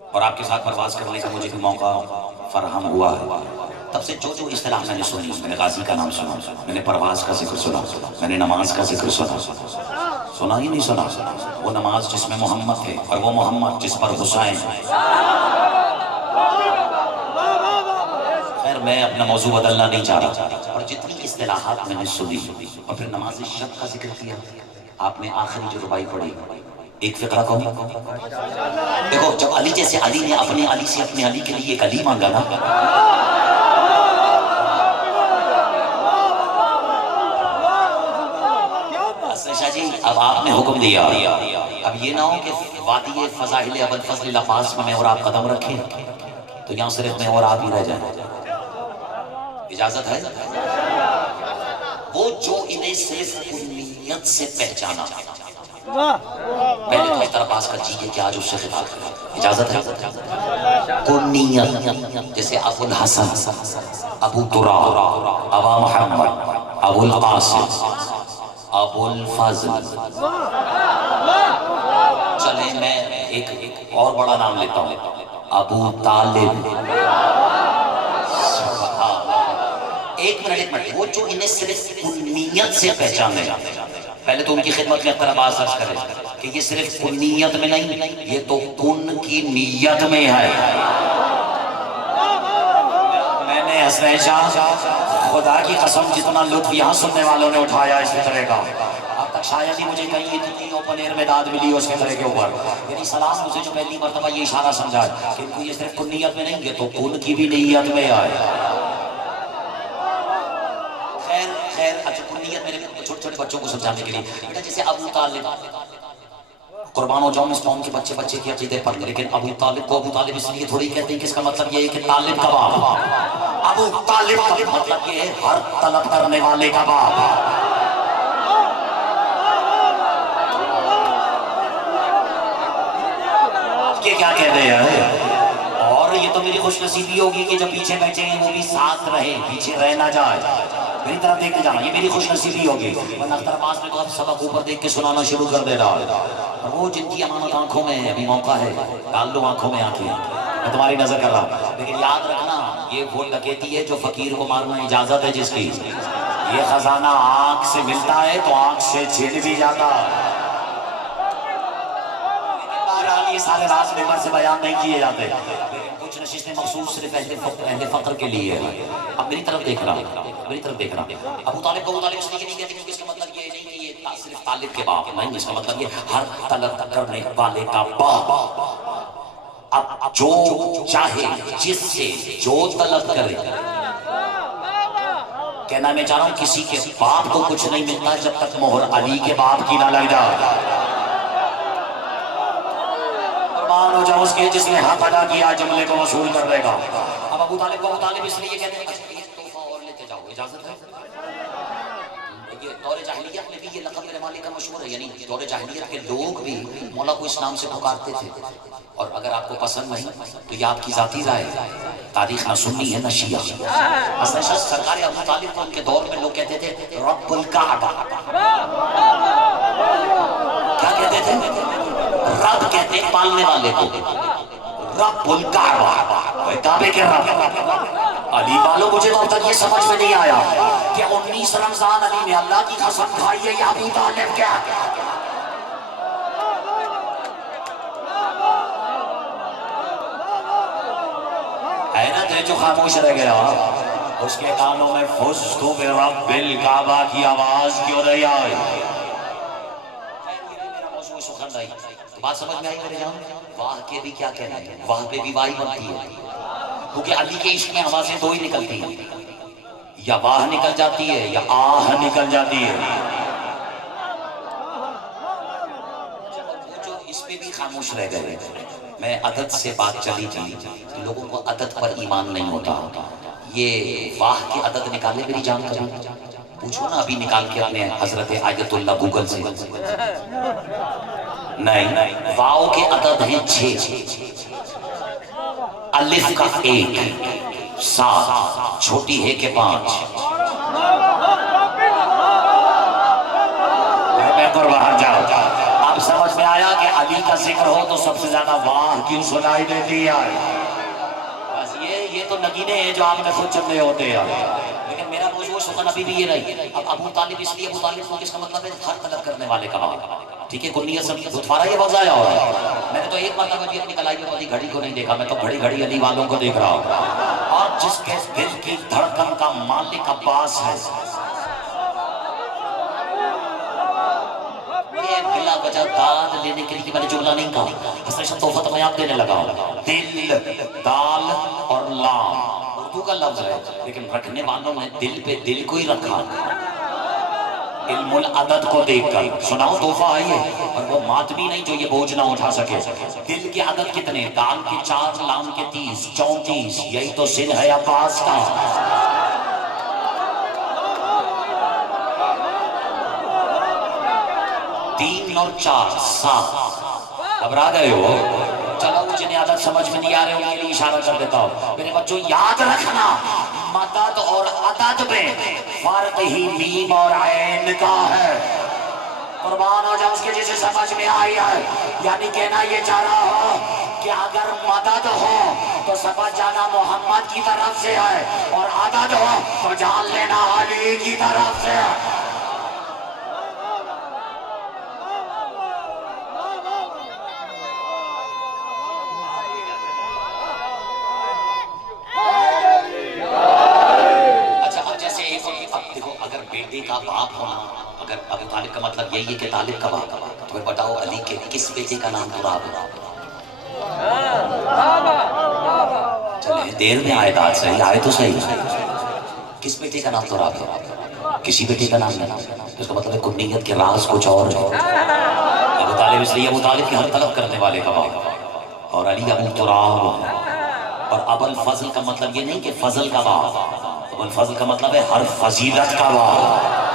اور آپ کے ساتھ پرواز کرنے کا مجھے بھی موقع فراہم ہوا ہے, تب سے جو اصطلاح میں نے سنی, میں نے غازی کا نام سنا, میں نے پرواز کا ذکر سنا, میں نے نماز کا ذکر سنا ہی نہیں سنا. وہ نماز جس میں محمد تھے اور وہ محمد جس پر حسین. خیر میں اپنا موضوع بدلنا نہیں چاہ رہا, اور جتنی اصطلاحات میں نے سنی اور پھر نماز شب کا ذکر کیا, آپ نے آخری جو ربائی پڑھی ایک فقرہ کو دیکھو, جب علی جیسے علی نے اپنے علی سے اپنے علی کے لیے ایک علی مانگا نا, شاہ جی اب آپ نے حکم دیا, اب یہ نہ ہو کہ وادی فضائل ابو الفضل عباس میں اور آپ قدم رکھیں تو یہاں صرف میں اور آپ ہی رہ جائیں. اجازت ہے؟ وہ جو انہیں صرف امیت سے پہچانا, پہلے تو اس طرح پاس کر جیے کہ آج اس سے خطاب کریں. اجازت ہے؟ کنیت جیسے ابو الحسن، ابو تراب، ابا محمد، ابو القاسم، ابو الفضل. چلیں میں ایک اور بڑا نام لیتا ہوں، ابو طالب. ایک منٹ وہ جو انہیں صرف کنیت سے پہچانے، پہلے تو ان کی خدمت میں اختر عباس عرض کرے کہ یہ صرف کنیت میں نہیں، یہ تو کن کی نیت میں ہے. میں نے حسنین شاہ خدا کی قسم جتنا لطف یہاں سننے والوں نے اٹھایا اس فطرے کا، اب تک شاید ہی مجھے کہیں اتنی اوپن ایئر میں داد ملی اس فطرے کے اوپر. یعنی سلام مجھے جو پہلی مرتبہ یہ اشارہ سمجھا کہ ان کو یہ صرف کنیت میں نہیں، یہ تو کن کی بھی نیت میں آئے. خیر اچھا کنیت میرے چھوٹے چھوٹے بچوں کو سمجھانے کے لیے بیٹا جیسے ابو طالب، قربان ہو جاؤں اس قوم کے بچے کی عقیدے پر، لیکن ابو طالب کو ابو طالب اس لیے تھوڑی کہتے ہیں کہ اس کا مطلب یہ ہے کہ طالب کا باپ. ابو طالب کا مطلب یہ ہے ہر طلب کرنے والے کا باپ. یہ کیا کہہ رہے ہیں؟ اور یہ تو میری خوش نصیبی ہوگی کہ جب پیچھے بیٹھے ہیں وہ بھی ساتھ رہے، پیچھے رہ نہ جائے، میری طرف دیکھتے جانا، یہ میری خوش نصیبی ہوگی. ورنہ اختر عباس میں تو اب سبق اوپر دیکھ کے سنانا شروع کر دے رہا ہے. اور وہ جن کی امانت آنکھوں میں ابھی موقع ہے، ڈال دو آنکھوں میں آنکھیں، میں تمہاری نظر کر رہا ہوں. لیکن یاد رکھنا یہ وہ ڈکیتی ہے جو فقیر کو مارنا اجازت ہے جس کی. یہ خزانہ آنکھ سے ملتا ہے تو آنکھ سے چھین بھی جاتا ہے. یہ سارے راز ممبر سے بیان نہیں کیے جاتے، کچھ نشستیں مخصوص صرف اہل فقر کے لیے ہے. اب میری طرف دیکھنا، میری طرف دیکھنا. ابو طالب کو ابو طالب اس لیے نہیں کہتے کیونکہ اس کا مطلب یہ نہیں کہ یہ صرف طالب کے باپ نہیں، اس کا مطلب یہ ہر طلب کرنے والے کا باپ. اب جو چاہے جس سے جو طلب کرے، کہنا میں چاہ رہا ہوں کسی کے باپ کو کچھ نہیں ملتا جب تک مہر علی کے باپ کی نہ لگ جائے. قربان ہو جاؤ اس کے جس نے حق ادا کیا جملے کو وصول کر دے گا. اب ابو طالب کو ابو طالب اس لیے کہتے ہیں ایک تحفہ اور لیتے جاؤ، اجازت ہے؟ یہ دور جاہلیت میں بھی یہ لقب میرے مالک کا مشہور ہے. یعنی دور جاہلیت کے لوگ بھی مولا کو اس نام سے پکارتے تھے. اور اگر آپ کو پسند نہیں تو یہ آپ کی ذاتی رائے، تاریخ نہ سنی ہے نہ شیعہ. حسن شاہ سرکار ابو طالب کو ان کے دور میں لوگ کہتے تھے رب الکعبہ. کیا کہتے تھے؟ رب کہتے ہیں پالنے والے کو، رب الکعبہ، کعبے کے رب. علی والوں مجھے اب تک یہ سمجھ میں نہیں آیا کہ 19 رمضان علی نے اللہ کی قسم کھائی ہے یا ابو طالب کیا حیرت ہے جو خاموش رہ گیا. اس کے کانوں میں فزت برب الکعبہ کی آواز کیوں نہیں آئی؟ بات سمجھ میں آئی میرے جان؟ واہ کے بھی کیا کہنا ہے، واہ پہ بھی واہی بنتی ہے. کیونکہ علی کے عشق میں آوازیں دو ہی نکلتی ہیں، یا واہ نکل جاتی ہے یا آہ نکل جاتی ہے. جو اس پہ بھی خاموش رہ گئے. میں عدد سے بات چلی تھی، لوگوں کو عدد پر ایمان نہیں ہوتا. یہ واہ کی عدد نکالے میری جان کبھی؟ پوچھو نا ابھی نکال کے اپنے حضرت آیت اللہ گوگل سے. نہیں، واؤ کے عدد ہیں 6، الف کا 1، 7، چھوٹی ہے کے 5. میں پر باہر جاؤ. اب سمجھ میں آیا کہ علی کا ذکر ہو تو سب سے زیادہ واہ کیوں سنائی دیتی ہے. بس یہ تو نگینے ہیں جو آپ میں خود چل رہے ہوتے ہیں. لیکن میرا موضوع سخن ابھی بھی یہ رہی. اب ابو طالب اس لیے ابو طالب کو کس کا مطلب ہے ہر طلب کرنے والے کا باپ. ٹھیک ہے کنیت سب لطفارہ یہ وضع ہو رہا ہے. میں نے تو ایک مرتبہ بھی اپنی کلائی میں گھڑی کو نہیں دیکھا، میں تو گھڑی گھڑی علی والوں کو دیکھ رہا ہوں. اور جس کے دل کی دھڑکن کا مالک عباس ہے، یہ بلا وجہ داد لینے کے لیے میں نے جملہ نہیں کہا. حسن شاہ تحفہ تو میں آپ دینے لگا ہوں. دل، دال اور لام اردو کا لفظ ہے، لیکن رکھنے والوں نے دل پہ دل کو ہی رکھا. علم العدد کو دیکھ کر سناؤ تحفہ آئیے. اور وہ ماتمی نہیں جو یہ بوجھ نہ اٹھا سکے. دل کے عدد کتنے؟ دال کے 4، لام کے 30، 34. یہی تو سن ہے عباس کا. 3 اور 4 7 گھبرا گئے ہو؟ چلو جنہیں عدد سمجھ میں نہیں آ رہے ہوں گے اشارہ کر دیتا ہوں میرے بچوں یاد رکھنا مدد اور عدد میں فرق ہی میم اور عین کا ہے قربان ہو جاؤ اس کے جسے سمجھ میں آئی ہے یعنی کہنا یہ چاہ رہا ہو کہ اگر مدد ہو تو سمجھ جانا محمد کی طرف سے ہے اور عدد ہو تو جان لینا علی کی طرف سے ہے بیٹے کا باپ ہونا اگر ابو طالب کا مطلب یہی ہے کہ طالب کا باپ تو پھر بتاؤ علی کے کس بیٹے کا نام تراب ہے چلے دیر میں آئے داد صحیح آئے تو صحیح کس بیٹے کا نام تراب ہے کسی بیٹے کا نام نہیں اس کا مطلب ہے کنیت کے راز کچھ اور ہے ابو طالب اس لیے ابو طالب کی ہر طلب کرنے والے کا باپ اور علی ابو تراب اور ابو الفضل کا مطلب یہ نہیں کہ فضل کا باپ ابو الفضل کا مطلب ہے ہر فضیلت کا باپ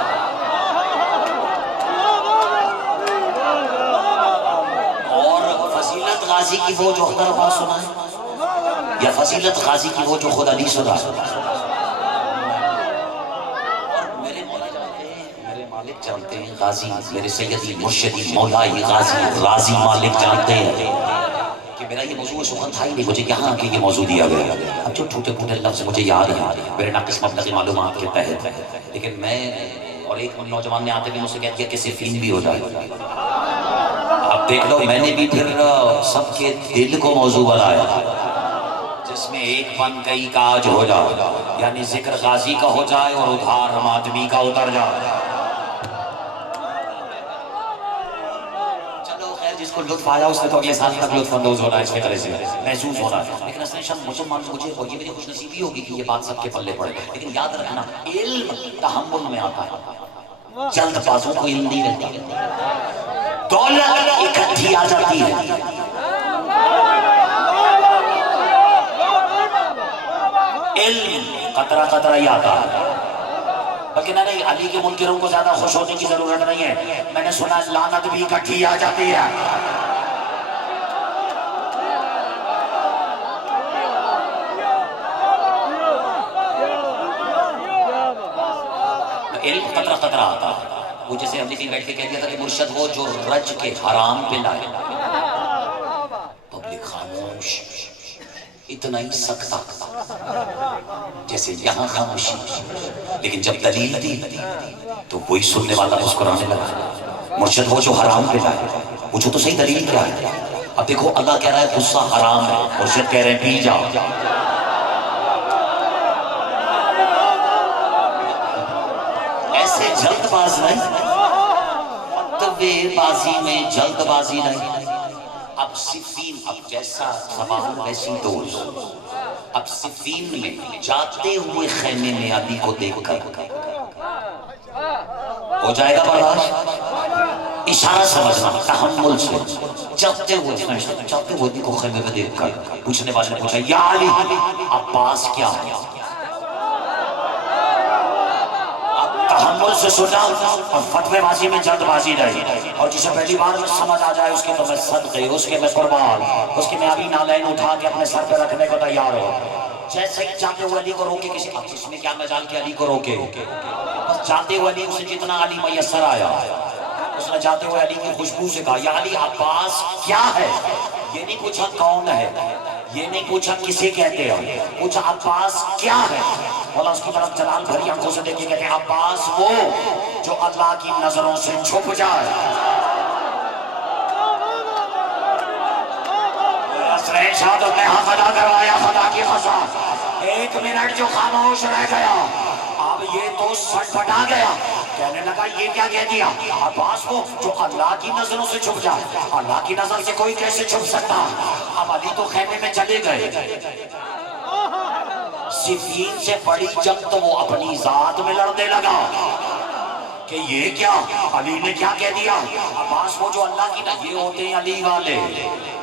اور فضیلت غازی کی وہ جو خدا رفا سنا ہے یا فضیلت غازی کی وہ جو خود علی سنا ہے میرے مالک جانتے ہیں غازی میرے سیدی مرشدی مولائی غازی مالک جانتے ہیں کہ میرا یہ موضوع سخن تھا ہی نہیں مجھے یہاں کے یہ موضوع دیا گیا اب جو ٹوٹے پھوٹے لفظ مجھے یاد ہیں میرے ناقص مبلغ معلومات کے تحت لیکن میں اور ایک نوجوان نے آتے بھی مجھ سے کہہ دیا کہ صرفین بھی ہو جائے اب دیکھ لو میں نے بھی پھر سب کے دل کو موضوع بنایا جس میں ایک پن کئی کاج ہو جائے یعنی ذکر غازی کا ہو جائے اور ادھار ماتمی کا اتر جائے جس کو لطف آیا اس نے تو اگلے سال تک لطف اندوز ہونا ہے اس کے طرح سے محسوس ہونا ہے لیکن اصلاً شب مجھے اور یہ میری خوش نصیبی ہوگی کہ یہ بات سب کے پلے پڑے لیکن یاد رکھنا علم تحمل میں آتا ہے جلد بازوں کو علم نہیں رہتی دولت اکٹھی آ جاتی ہے علم قطرہ قطرہ ہی آتا ہے بلکہ نہیں علی کے منکروں کو زیادہ خوش ہونے کی ضرورت نہیں ہے میں نے سنا لعنت بھی اکٹھی آ جاتی ہے علم قطرہ قطرہ آتا ہے وہ جیسے ہم نے کہیں بیٹھ کے کہہ دیا تھا کہ مرشد وہ جو رج کے حرام پہ لائے پبلک خاموش اتنا ہی سکتا جیسے یہاں خاموشی لیکن جب دلیل دی تو وہی سننے والا مسکرانے لگا مرشد وہ جو حرام پہ لائے پوچھو تو صحیح دلیل کیا ہے اب دیکھو اللہ کہہ رہا ہے غصہ حرام ہے مرشد کہہ رہے ہیں پی جاؤ ایسے جلد باز نہیں مطوے بازی میں جلد بازی نہیں اب صفین اب جیسا سوال ویسی دوست اب صفین میں جاتے ہوئے خیمے میں علی کو دیکھ کر ہو جائے گا برداشت اشارہ سمجھنا تحمل سے جاتے ہوئے علی کو خیمے میں دیکھ کر پوچھنے والے نے پوچھا یا علی عباس کیا ہے تحمل سے سنا اور فتوے بازی میں جلد بازی رہی اور جسے پہلی بار میں سمجھ آ جائے اس کے تو میں صدقے اس کے میں قربان اس کے میں ابھی نالین اٹھا کے اپنے سر پہ رکھنے کو تیار ہو جیسے ہی جاتے ہوئے علی کو روکے کسی اس میں کیا مجال کہ علی کو روکے بس جاتے ہوئے علی اسے جتنا علی میسر آیا اس نے جاتے ہوئے علی کی خوشبو سے کہا یا علی عباس کیا ہے یہ نہیں پوچھا کون ہے یہ نہیں پوچھا کسے کہتے ہیں پوچھا عباس کیا ہے مولا اس کی طرف جلال بھری آنکھوں سے دیکھے کہتے ہیں عباس وہ جو اللہ کی نظروں سے چھپ جائے اسرائیل شہادت نے حق ادا کروایا خدا کی قسم 1 منٹ جو خاموش رہ گیا اب یہ تو سٹ پٹا گیا کہنے لگا یہ کیا کہہ دیا عباس وہ جو اللہ کی نظروں سے چھپ جائے اللہ کی نظر سے کوئی کیسے چھپ سکتا اب علی تو خیمے میں چلے گئے صفین سے بڑی جنگ تو وہ اپنی ذات میں لڑنے لگا کہ یہ کیا علی نے کیا کہہ دیا عباس وہ جو اللہ کی یہ ہوتے ہیں علی والے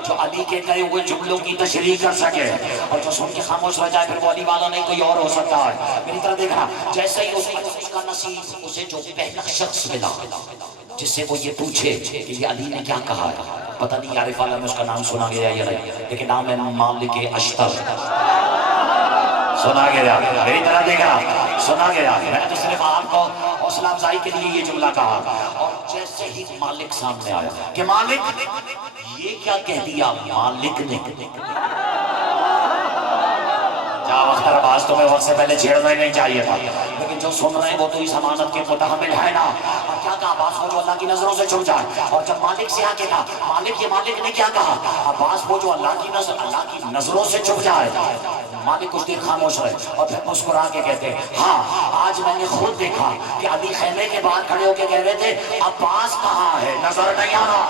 جو علی کے کہے ہوئے جملوں کی تشریح کر سکے اور جو سن کے خاموش رہ جائے پھر وہ علی والا نہیں کوئی اور ہو سکتا ہے میری طرح دیکھنا جیسے ہی اس کا نصیب اسے جو پہلا شخص ملا جس سے وہ یہ پوچھے کہ یہ علی نے کیا کہا ہے. پتہ نہیں عارف والا میں اس کا نام سنا گیا یا نہیں, لیکن نام ہے مالک اشتر. سنا گیا, میری طرح دیکھا, سنا گیا. میں نے تو صرف آپ کو حوصلہ افزائی کے لیے یہ جملہ کہا. اور جیسے ہی مالک سامنے آیا کہ مالک یہ کیا کہہ دیا مالک نے. جا وقت عباس تمہیں وقت سے پہلے چھیڑنا ہی نہیں چاہیے تھا, لیکن جو سن رہے ہیں وہ تو اس امانت کے متحمل ہے نا. اور کیا کہا عباس وہ جو اللہ کی نظروں سے چھپ جائے. اور جب مالک سے آ کے کہا مالک یہ مالک نے کیا کہا, عباس وہ جو اللہ کی نظروں سے چھپ جائے. مالک کچھ دیر خاموش رہے اور پھر مسکرا کے کہتے ہاں آج میں نے خود دیکھا کہ علی خیمے کے باہر کھڑے ہو کے کہہ رہے تھے عباس کہاں ہے, نظر نہیں آ رہا.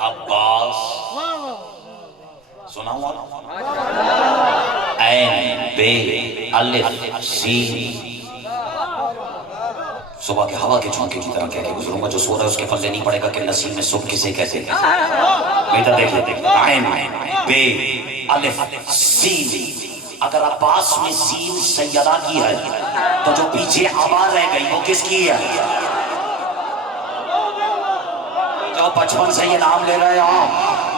عباس سنا ہوا عین بے الف سین. صبح کے ہوا کے جھونکے کی طرح کہہ کے گزروں گا, جو سو رہا ہے اس کے پلے نہیں پڑے گا کہ نسیم میں صبح کسے کہتے ہیں. بیٹا دیکھ لیتے عین بے الف سین. اگر عباس میں سین سیدہ کی ہے تو جو پیچھے آبا رہ گئی وہ کس کی ہے؟ جو بچپن سے یہ نام لے رہے ہو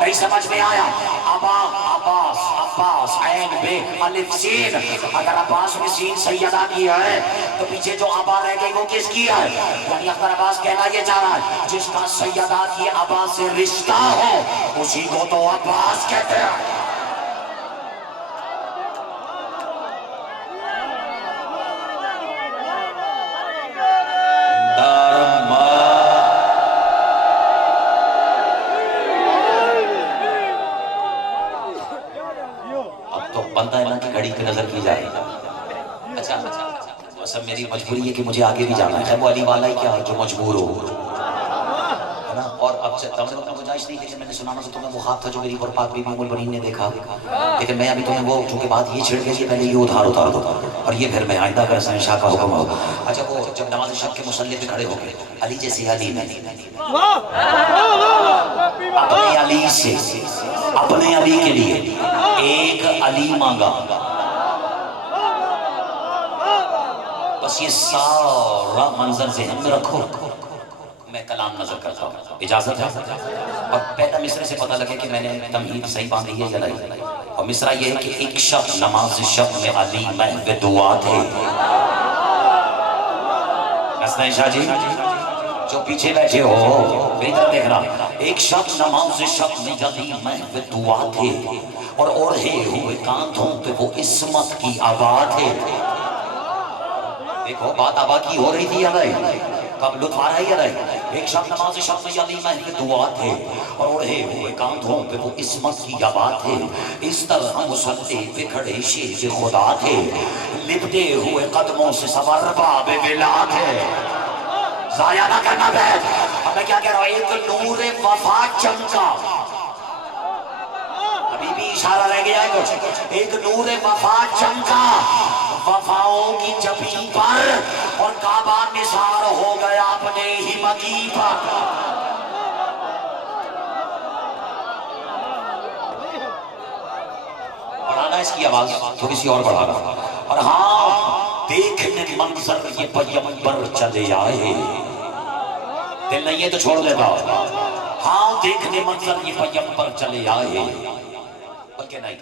نہیں سمجھ میں آیا. آبا عباس عباس عین بے الف سین. اگر عباس میں سین سیدہ کی ہے تو پیچھے جو آبا رہ گئی وہ کس کی ہے؟ یعنی اکبر عباس کہنا یہ چاہ رہا ہے جس کا سیدہ کی آبا سے رشتہ ہو اسی کو تو عباس کہتے ہیں. بنتا ہے نا کہ گھڑی پہ نظر کی جائے. اچھا سب میری مجبوری ہے کہ مجھے آگے بھی جانا ہے. وہ علی والا ہی کیا جو مجبور ہو ہے نا. اور اب سے تم نے گنجائش نہیں کہ میں نے سنانا تو تمہیں وہ خواب تھا جو میری اور پاک بی بی ام البنین نے دیکھا, لیکن میں ابھی تمہیں وہ چونکہ بات یہ چھڑ گئی پہلے یہ اتار دو اور یہ پھر میں آئندہ اگر حسن شاہ کا حکم ہو. اچھا وہ جب نماز شب کے مصلی پہ کھڑے ہو گئے علی جیسے علی نے اپنے علی سے اپنے علی کے لیے ایک علی مانگا. بس یہ سارا منظر ذہن میں رکھو, میں کلام نظر کرتا ہوں. اجازت ہے؟ اور پہلا مصرے سے پتہ لگے کہ میں نے تمہید صحیح باندھی ہے یا نہیں. اور مصرع یہ ہے کہ ایک شب نماز شب میں علی محو دعا تھے. حسن شاہ جی جو پیچھے بیٹھے ہو ادھر دیکھنا. ایک شب نماز شب میں علی محو دعا تھے اور اوڑھے ہوئے کاندھوں پہ وہ عصمت کی آبا تھے. دیکھو بات آبا کی ہو رہی تھی یا نہیں, کب لطف آ رہا ہے یا نہیں. ایک شب نماز شب میں علی محو دعا تھے اور اوڑھے ہوئے کاندھوں پہ وہ عصمت کی آبا تھے. اس طرح مصلی پہ کھڑے شیر خدا تھے, لپٹے ہوئے قدموں سے سوار باب ولا تھے. ضائع نہ کرنا ہے. اب میں کیا کہہ رہا ہوں, ایک نور وفا چمکا, ابھی بھی اشارہ رہ گیا ہے کچھ. ایک نور وفا چمکا وفاؤں کی جبین پر اور کعبہ نثار ہو گیا اپنے ہی مکی پر. بڑھانا اس کی آواز تھوڑی سی اور بڑھانا. اور ہاں دیکھنے منظر یہ پیغمبر چلے آئے. دل نہیں ہے تو چھوڑ دیتا. ہاں دیکھنے منظر یہ پیغمبر چلے آئے. بلکہ نہیں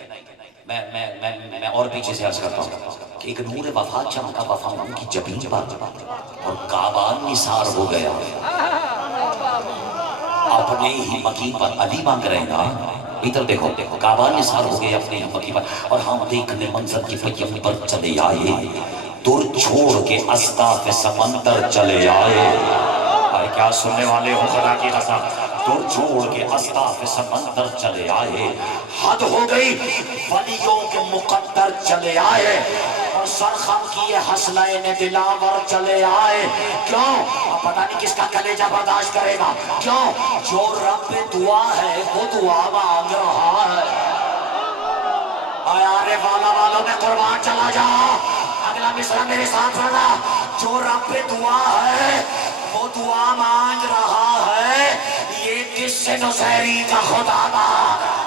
میں اور پیچھے سے عرض کرتا ہوں کہ ایک نور وفا چمکا وفاؤں کی جبین پر اور کعبہ نثار ہو گیا اپنے ہی مکی پر. علی مانگ رہے ہیں نا, ادھر دیکھو کعبہ نثار ہو گئے اپنے ہی مکی پر. اور ہم دیکھنے منظر کی پیغمبر چلے آئے, دور چھوڑ کے اصطاف سمندر چلے آئے. کیا سننے والے ہو خدا کی قسم, دور چھوڑ کے اصطاف سمندر چلے آئے. حد ہو گئی ولیوں کے مقدر چلے آئے. اور سرخم کیے حسنین دلاور چلے آئے. کیوں؟ اب پتہ نہیں کس کا کلیجہ برداشت کرے گا. کیوں؟ جو رب دعا ہے وہ دعا مانگ رہا ہے. آرے والا والوں میں قربان چلا جا. اگلا مصرع میرے ساتھ پڑھنا. جو رب دعا ہے وہ دعا مانگ رہا ہے. یہ کس سے نصیری کا خدا مانگ رہا ہے.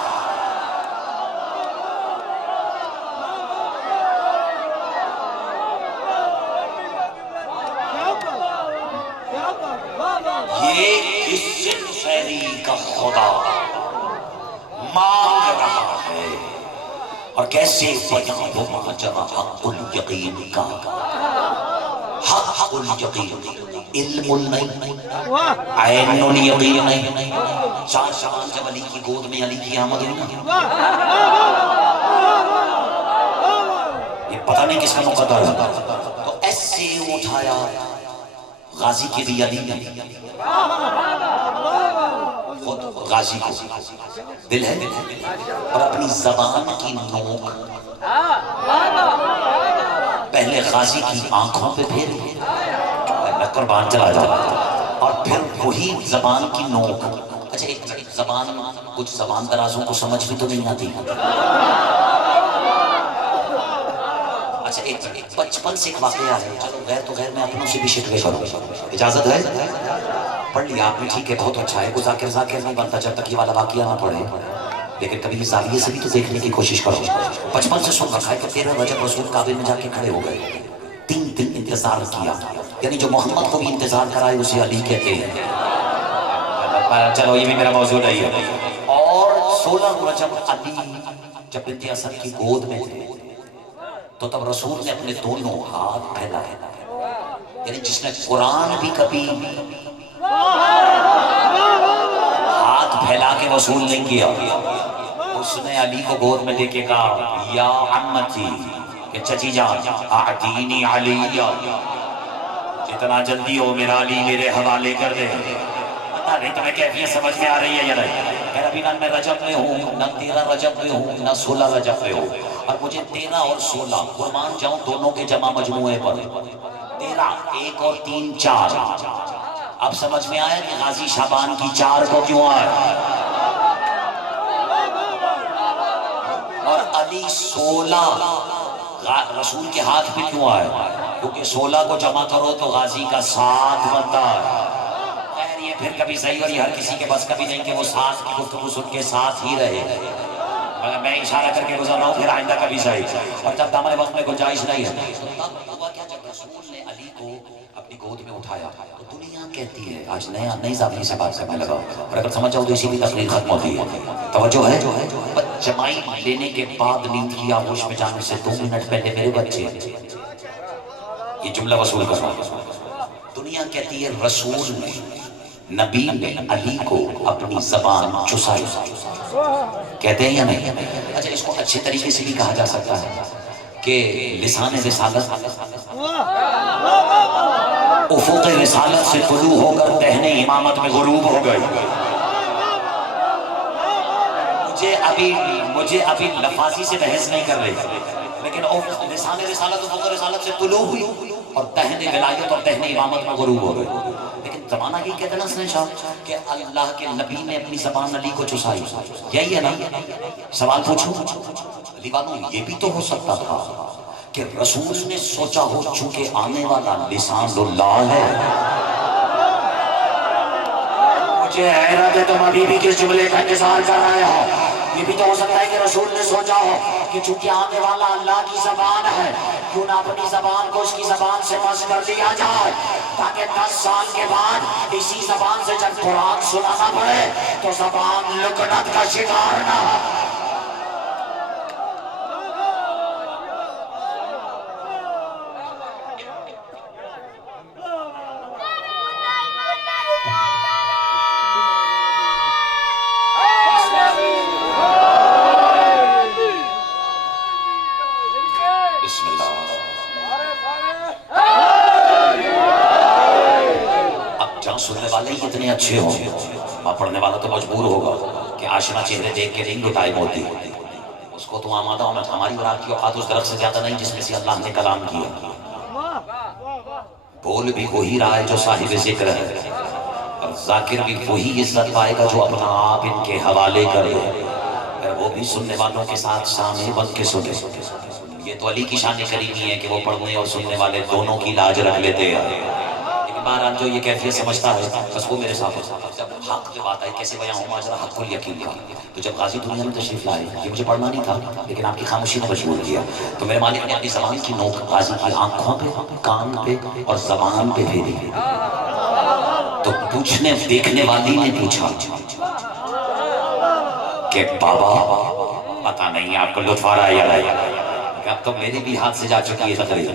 یہ کس سے نصیری کا خدا مانگ رہا ہے. اور کیسے بیان ہو ماجرا حق الیقین کا. حق الیقین علم نہیں، عین الیقین نہیں. شاہ شبان جب علی کی گود میں علی کی آمد ہوئی نا، یہ پتہ نہیں کس کا مقدر ہے، تو ایسے اٹھایا غازی کے بھی علی نے. خود غازی کو دل ہے اور اپنی زبان کی نوک پہلے غازی کی آنکھوں پہ پھیری، میں قربان چلا جاتا، اور پھر وہی زبان کی نوک. اچھا ایک زبان، کچھ زبان درازوں کو سمجھ بھی تو نہیں آتی. اچھا ایک بچپن سے ایک واقعہ ہے، چلو غیر تو غیر میں اپنوں سے بھی شکوے کروں، اجازت ہے؟ پڑھ لیا آپ نے، ٹھیک ہے، بہت اچھا ہے. کوئی ذاکر نہیں بنتا جب تک یہ والا واقعہ نہ پڑھے، لیکن کبھی اس زاویے سے بھی تو دیکھنے کی کوشش کرو. بچپن سے سن رکھا ہے کہ 13 رجب رسول کعبے میں جا کے کھڑے ہو گئے، 3 دن انتظار کیا. یعنی جو محمد کو بھی انتظار کرائے اسے علی کہتے ہیں. چلو یہ بھی میرا موضوع نہیں ہے. اور 16 رجب علی جب بنت اسد کی گود میں تھے تو تب رسول نے اپنے دونوں ہاتھ پھیلائے. یعنی جس نے قرآن بھی کبھی ہاتھ پھیلا کے وصول نہیں کیا، اس نے علی کو گود میں لے کے کہا یا عمتی، کہ چچی جان اعطینی علیہ، جتنا جلدی ہو میرا علی میرے حوالے کر دے. پتہ نہیں تمہیں کیفیت سمجھ میں آ رہی ہے یا نہیں. میرا بھی نہ میں رجب میں ہوں، نہ 13 رجب میں ہوں، نہ 16 رجب میں ہوں، اور مجھے 13 اور 16 قربان جاؤں دونوں کے جمع مجموعے پر. 13 1 اور 3 4. اب سمجھ میں آیا کہ غازی شعبان کی 4 کو کیوں آیا، اور علی 16 رسول کے ہاتھ پہ کیوں آیا، کیونکہ 16 کو جمع کرو تو غازی کا 7 بنتا ہے. خیر یہ پھر کبھی صحیح، اور یہ ہر کسی کے بس کبھی نہیں کہ وہ 7 کی گفتگو سن کے 7 ہی رہے. مگر میں اشارہ کر کے گزر رہا ہوں، پھر آئندہ کبھی صحیح. اور جب دامن وقت میں گنجائش نہیں ہے تو تب ہوا کیا، جب رسول نے علی کو اپنی گود میں اٹھایا تو دنیا کہتی ہے، آج نئی زاویے سے بات کرنے لگا، اور اگر سمجھ جاؤ تو اسی کی تقریر ختم ہوتی ہے. توجہ ہے؟ جمائی لینے کے بعد نیند کی آغوش میں جانے سے 2 منٹ پہلے میرے بچے، یہ جملہ وصول کرنا. دنیا کہتی ہے رسول نے، نبی نے علی کو اپنی زبان چسائی. کہتے ہیں یا نہیں؟ اچھا اس کو اچھے طریقے سے بھی کہا جا سکتا ہے کہ لسان رسالت افق رسالت سے طلوع ہو کر دہن امامت میں غروب ہو گئی. مجھے ابھی لفاظی سے بحث نہیں کر رہی، لیکن لسان رسالت افق رسالت سے طلوع ہوئی اور دہن ولایت اور دہن امامت میں غروب ہو گئی. لیکن زمانہ یہ کہتے ہیں نا شاہ کہ اللہ کے نبی نے اپنی زبان علی کو چسائی. یہی ہے نا؟ سوال پوچھوں علی والوں، یہ بھی تو ہو سکتا تھا کہ رسول نے سوچا ہو چونکہ آنے والا لسان اللہ ہے. مجھے حیرت ہے تم ابھی بھی کس جملے کا انتظار کر رہے ہو. یہ بھی تو ہو سکتا ہے کہ رسول نے سوچا ہو کہ چونکہ آنے والا اللہ کی زبان ہے، کیوں نہ اپنی زبان کو اس کی زبان سے مس کر دیا جائے، تاکہ 10 سال کے بعد اسی زبان سے جب قرآن سنانا پڑے تو زبان لکنت کا شکار نہ ہو. سننے والے ہی اتنے اچھے ہوں، پڑھنے والا تو مجبور ہوگا کہ آشنا چہرے دیکھ کے نہیں ٹائم ہوتی. اس کو تو آمادہ ہونا، ہماری برات کی اوقات اس درخت سے زیادہ نہیں جس میں سے اللہ نے کلام کیا. بول بھی وہی رہا ہے جو صاحب ذکر ہے، اور ذاکر بھی وہی عزت پائے گا جو اپنا آپ ان کے حوالے کرے، وہ بھی سننے والوں کے ساتھ سامنے بن کے سنے. یہ تو علی کی شان کریمی ہے کہ وہ پڑھنے اور سننے والے دونوں کی لاج رکھ لیتے ہیں. لیکن بہرحال جو یہ کیفیت سمجھتا ہے بس وہ میرے ساتھ ہوتا ہے. جب حق جب آتا ہے کیسے بیان ہو ماجرا حق الیقین کا، تو جب غازی دنیا میں تشریف لائے، یہ مجھے پڑھنا نہیں تھا لیکن آپ کی خاموشی نے مجبور کیا، تو میرے مالک نے اپنی زبان کی نوک غازی کی آنکھوں پہ، کان پہ اور زبان پہ پھیری. تو پوچھنے دیکھنے والی نے پوچھا کہ بابا پتہ نہیں آپ کو لطف آ رہا ہے یا نہیں، کہ اب تو میرے بھی ہاتھ سے جا چکی ہے تقریر.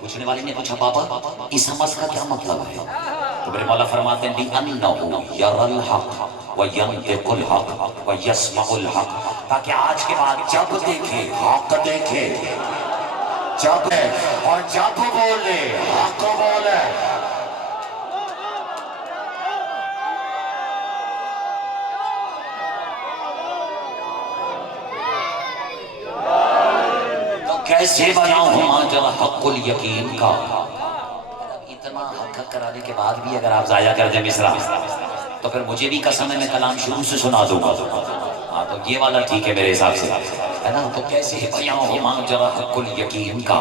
پوچھنے والی نے پوچھا بابا اس حمد کا کیا مطلب ہے؟ تو میرے مولا فرماتے ہیں بِأَنَّهُ يَرَى الْحَقَّ وَيَنْطِقُ الْحَقَّ وَيَسْمَعُ الْحَقَّ، تاکہ آج کے بعد جب دیکھے حق دیکھے، جب اور جب بولے حق بولے. کیسے بیان ہو ماجرا حق الیقین کا. اتنا حق کرانے کے بعد بھی اگر آپ ضائع کر دیں مصرع تو پھر مجھے بھی قسم ہے میں کلام شروع سے سنا دوں گا. ہاں تو یہ والا ٹھیک ہے میرے حساب سے ہے نا. تو کیسے بیان ہو ماجرا حق الیقین کا،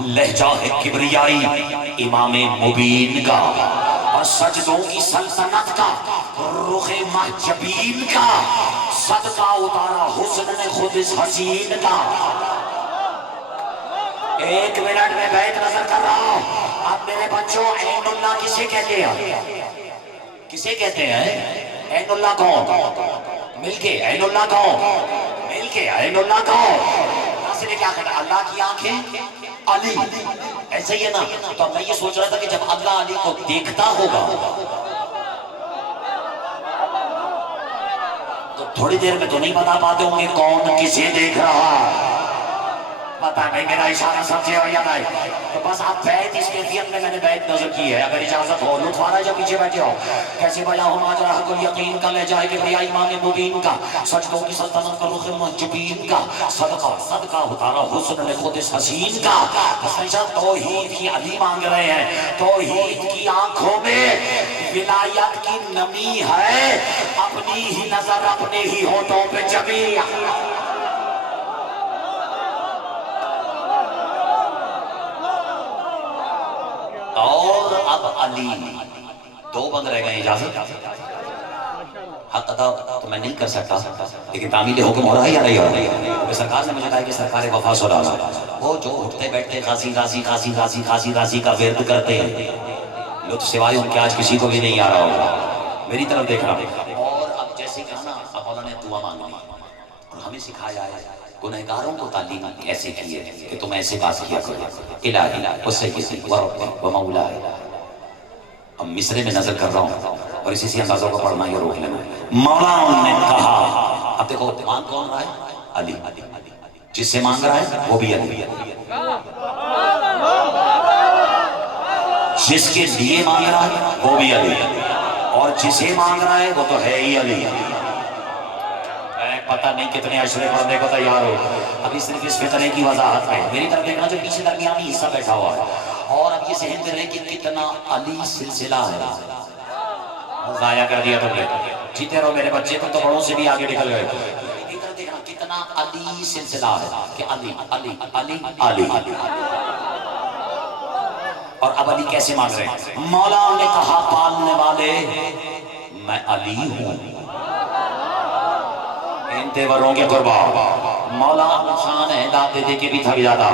لہجہ ہے کبریائی امام مبین کا، اور سجدوں کی سلطنت کا، رخ محجبین کا، صدقہ اتارا حسن نے خود اس حسین کا. ایک منٹ میں بیت نظر کر رہا ہوں. اب میرے بچوں عین اللہ کسے کہتے ہیں؟ کسے کہتے ہیں؟ عین اللہ کون؟ مل کے عین اللہ کون؟ مل کے عین اللہ کون؟ اس نے کیا کہا؟ اللہ کی آنکھیں علی، ایسے ہی ہے نا. تو میں یہ سوچ رہا تھا کہ جب اللہ علی کو دیکھتا ہوگا تو تھوڑی دیر میں تو نہیں بتا پاتے ہوں گے کون کسے دیکھ رہا ہے. پتہ نہیں میرا اشارہ سمجھے ہو یا نہیں. تو بس آپ بیت اس کیفیت میں نے بیت نظر کی ہے. اگر اجازت ہو لطف آ رہا ہے جب پیچھے بیٹھے ہو. کیسے بیان ہو ماجرا حق الیقین کا، لہجہ ہے کبریائی امام مبین کا، سجدوں کی سلطنت کا، رخ محجبین کا، صدقہ اتارا حسن نے خود اس حسین کا. توحید کی علی مانگ رہے ہیں. توحید کی آنکھوں میں ولایت کی نمی ہے، اپنی ہی نظر اپنے ہی ہونٹوں پہ جمی. اور اب علی دو بند رہ گئے. اجازت حق ادا تو میں نہیں کر سکتا لیکن تعمیل حکم ہو رہا ہے یا نہیں ہو رہا ہے؟ سرکار نے مجھے کہا کہ سرکار وفا سو رہا وہ جو اٹھتے بیٹھتے غازی غازی غازی غازی غازی غازی کا ورد کرتے ہیں، لطف سوائے ان کے آج کسی کو بھی نہیں آ رہا ہوگا. میری طرف دیکھ رہا. اور اب جیسے کہا نا مولانا نے دعا مانگی اور ہمیں سکھایا ہے، گنہگاروں کو تعلیم ایسے کی ہے کہ تم ایسے بات کیا کرو. الہی وسیدی وربی ومولائی. اب مصرے میں نظر کر رہا ہوں اور اسی سے اندازوں کو پڑھنا یا روک لینا. مولا نے کہا، اب دیکھو مانگ کون رہا ہے؟ علی. جس سے مانگ رہا ہے وہ بھی علی، جس کے لیے مانگ رہا ہے وہ بھی علی، اور جسے مانگ رہا ہے وہ تو ہے ہی علی. پتہ نہیں کتنے اشرے پڑھنے کو تیار ہو. ابھی صرف اس فطرے کی وضاحت ہے. میری طرف دیکھنا جو پیچھے درمیانی حصہ بیٹھا ہوا ہے، اور اب یہ ذہن میں رہے کہ کتنا علی سلسلہ ہے. ضائع کر دیا تم نے. جیتے رہو میرے بچے، تم تو بڑوں سے بھی آگے نکل گئے. دیکھنا کتنا علی سلسلہ ہے کہ علی علی علی علی. اور اب علی کیسے مانگ رہے ہیں؟ مولا نے کہا پالنے والے میں علی ہوں، ان تیوروں کے قربان. مولا شان ہے داتے دے کے بھی تھک جاتا.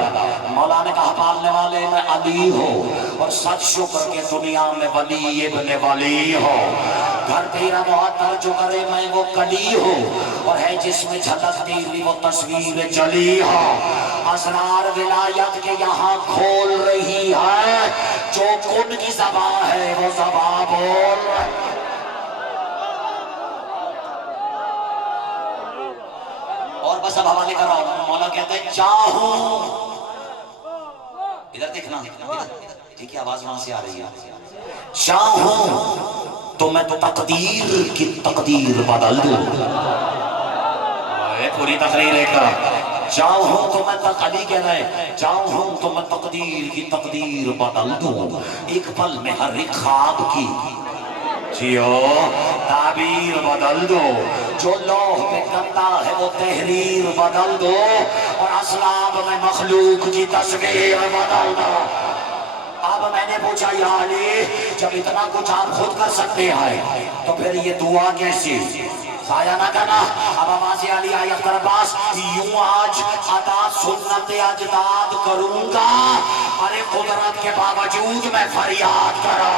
مولا نے کہا پالنے والے میں علی ہوں، اور سچ شکر کے دنیا میں ولی ابن ولی ہو. گھر تیرا معطر جو کرے میں وہ کلی ہوں، اور ہے جس میں جھلکتی ہوئی وہ تصویر جلی ہو. اسرار ولایت کے یہاں کھول رہی ہے، جو کن کی زبان ہے وہ زبان بول. اور بس اب حوالے کر رہا ہوں. مولا کہتے ہیں چاہوں، ادھر دیکھنا ٹھیک ہے، آواز وہاں سے آ رہی ہے. چاہوں تو میں تقدیر کی تقدیر بدل دوں. پوری تقریر ایک طرح جاؤ ہوں تو میں علی کہہ رہے جاؤ ہوں تو میں تقدیر کی تقدیر بدل دوں ایک پل میں ہر ایک خواب کی جیو تعبیر بدل دو جو لوح پہ کرتا ہے وہ تحریر بدل دو اور اسلاب میں مخلوق کی تصویر بدل دو اب میں نے پوچھا یا علی جب اتنا کچھ آپ خود کر سکتے ہیں تو پھر یہ دعا کیسی ضائع نہ کرنا اب آواز علی آئی اختر عباس یوں آج ادا سنت اجداد کروں گا ارے قدرت کے باوجود میں فریاد کرا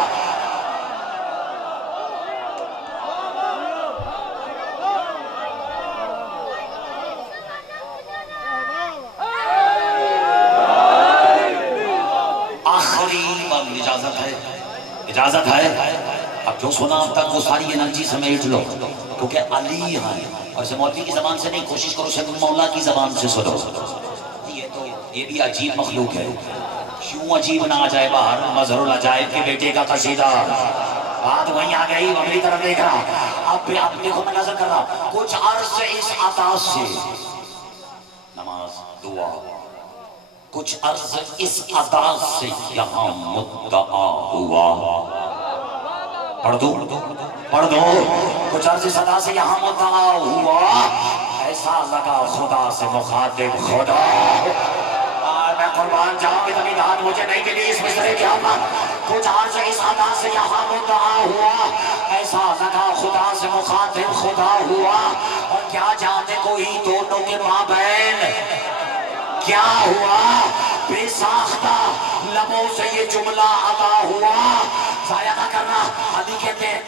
اجازت ہے اب جو سنا اب تک وہ ساری انرجی سمیٹ لو کیونکہ علی ہیں اور اسے مولوی کی زبان سے نہیں کوشش کرو شیخ مولا کی زبان سے سنو یہ بھی عجیب مخلوق ہے کیوں عجیب نہ آ جائے باہر مظہر العجائب کے بیٹے کا قصیدہ بات وہیں آ گئی وہ میری طرف دیکھ رہا اب بھی آپ دیکھو میں نظر کر رہا کچھ عرض اس عطا سے نماز دعا کچھ عرض اس ادا سے یہاں مدعا ہوا پڑھ دو کچھ عرض اس ادا سے یہاں مدعا ہوا ایسا لگا خدا سے مخاطب خدا میں قربان جاؤں کہ تمہیں داد مجھے نہیں ملی اس مصرے کی آمد کچھ عرض اس ادا سے یہاں مدعا ہوا ایسا لگا خدا سے مخاطب خدا ہوا اور کیا جانے کوئی دونوں کے مابین کیا ہوا بے ساختہ لبوں سے یہ جملہ ادا ہوا ضائع نہ کرنا علی کہتے ہیں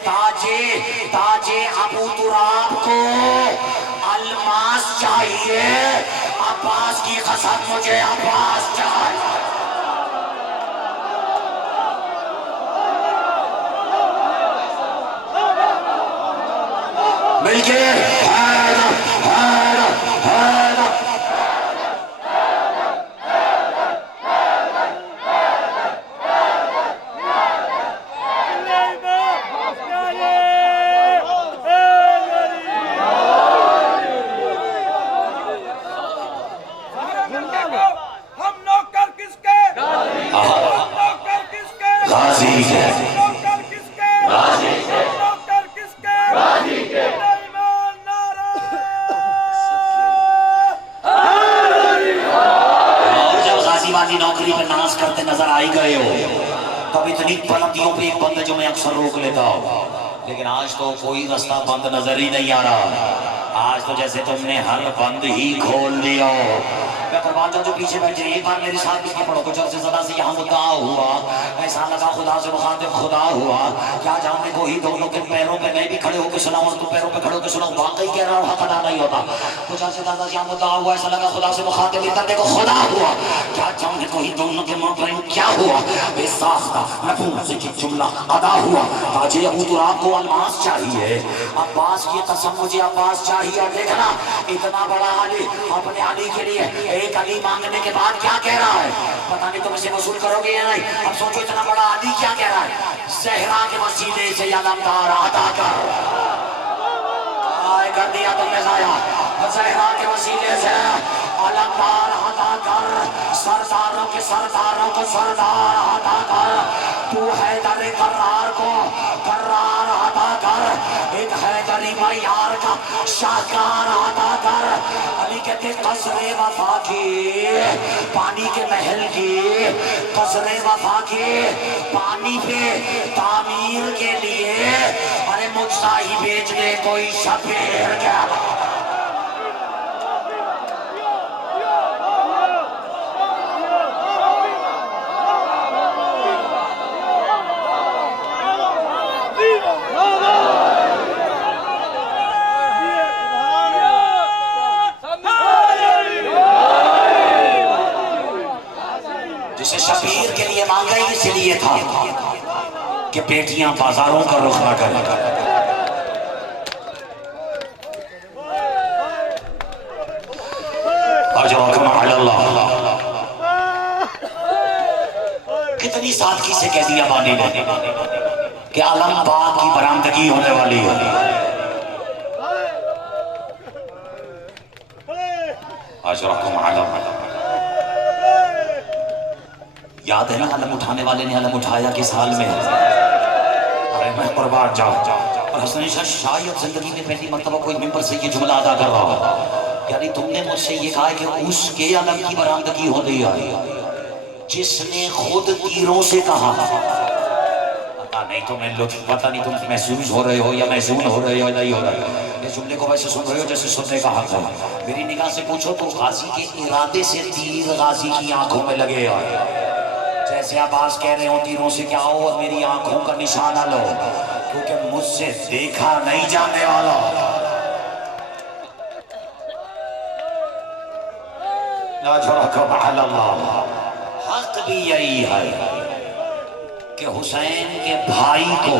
تاجے ابو تراب کو الماس چاہیے عباس کی قسم مجھے عباس چاہیے مل کے نوکری پہ ناز کرتے نظر آئی گئے ہو تب اتنی بلندیوں پہ ایک بند جو میں اکثر روک لیتا ہوں لیکن آج تو کوئی رستہ بند نظر ہی نہیں آ رہا آج تو جیسے تم نے ہر بند ہی کھول دیا ہو میں قربان جاؤں جو پیچھے بیٹھے ایک بار میری ساتھ اس کی پڑھو کچھ عرصے صدا سے یہاں مدعا ہوا ایسا لگا خدا سے مخاطب خدا ہوا کیا جانے کو ہی دونوں کے پیروں پہ میں بھی کھڑے ہو کے سناؤں اور تو پیروں پہ کھڑے ہو کے سناؤں واقعی کہہ رہا ہوں حق ادا نہیں ہوتا کچھ عرصے صدا سے یہاں مدعا ہوا ایسا لگا خدا سے مخاطب ادھر دیکھو خدا ہوا کیا جانے کو ہی دونوں کے مابین کیا ہوا بے ساختہ لبوں سے یہ جملہ ادا ہوا تاجے ابو تراب کو الماس چاہیے عباس کی قسم مجھے عباس چاہیے دیکھنا اتنا بڑا علی اپنے علی کے لیے ایک علی مانگنے کے بعد کیا کہہ رہا ہے پتہ نہیں تم اسے وصول کرو گے یا نہیں اب سوچو اتنا بڑا علی کیا کہہ رہا ہے زہرا کے وسیلے سے علمدار عطا کر آئے کر دیا تم نے ضائع زہرا کے وسیلے سے علمدار عطا کر سرداروں کے سرداروں کو سردار عطا کر تو حیدر قرار کو قرار عطا کر ایک حیدری معیار کا شاہکار عطا کر علی کہتے قصر وفا کی پانی کے محل کی قصر وفا کی پانی پہ تعمیر کے لیے ارے مجھ سا ہی بیچ دے کوئی شبیر کیا جسے شبیر کے لیے مانگا ہی اسی لیے تھا کہ بیٹیاں بازاروں کا رخ نہ کریں اجرکم علی اللہ کتنی سادگی سے کہہ دیا بانی نے کہ علم باد کی برآمدگی ہونے والی ہے اجرکم یاد ہے نا علم اٹھانے والے نے علم اٹھایا کس حال میں؟ ارے میں قربان جاؤں. اور حسن شاہ شاید زندگی میں پہلی مرتبہ کوئی ممبر سے یہ جملہ ادا کر رہا ہو. یعنی تم نے مجھ سے یہ کہا کہ اس کے علم کی برآمدگی ہو رہی ہے جس نے خود تیروں سے کہا. پتہ نہیں تمہیں لطف، پتہ نہیں تم محسوس ہو رہے ہو یا محزون ہو رہے ہو یا نہیں ہو رہے ہو. اس جملے کو ویسے سن رہے ہو جیسے سننے کا حق ہے. میری نگاہ سے پوچھو تو غازی کے ارادے سے تیر غازی کی آنکھوں میں لگے آئے. جیسے عباس کہہ رہے ہو تیروں سے کیا ہو اور میری آنکھوں کا نشانہ لو، کیونکہ مجھ سے دیکھا نہیں جانے والا. حق بھی یہی ہے کہ حسین کے بھائی کو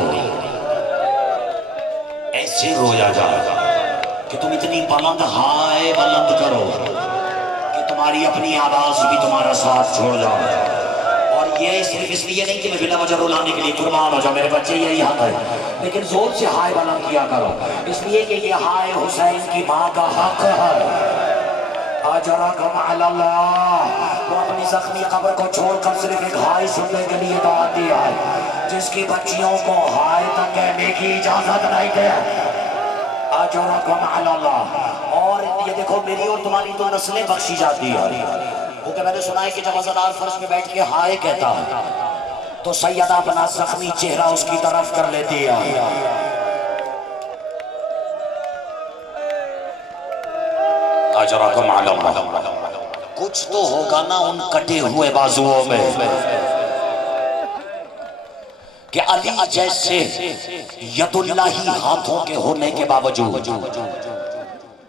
ایسے رویا جائے کہ تم اتنی بلند ہائے بلند کرو کہ تمہاری اپنی آواز بھی تمہارا ساتھ چھوڑ جائے. اور یہ صرف اس لیے نہیں کہ میں بلا وجہ رلانے کے لیے قربان ہو جاؤں، میرے بچے یہی حق ہے، لیکن زور سے ہائے بلند کیا کرو اس لیے کہ یہ ہائے حسین کی ماں کا حق ہے. اجرکم علی اللہ. وہ اپنی زخمی قبر کو چھوڑ کر صرف ایک ہائے سننے کے لیے دعوت دیا ہے جس کی بچیوں کو ہائے تک کہنے کی اجازت نہیں دے. اجرکم علی اللہ. اور یہ دیکھو میری اور تمہاری تو نسلیں بخشی جاتی ہے، کیونکہ میں نے سنا ہے کہ جب عزادار فرش میں بیٹھ کے ہائے کہتا ہے تو سیدہ اپنا زخمی چہرہ اس کی طرف کر لیتی ہے. اجرکم علی اللہ. کچھ تو ہوگا نا ان کٹے ہوئے بازوؤں میں کہ علی جیسے ید اللہ ہاتھوں کے ہونے کے باوجود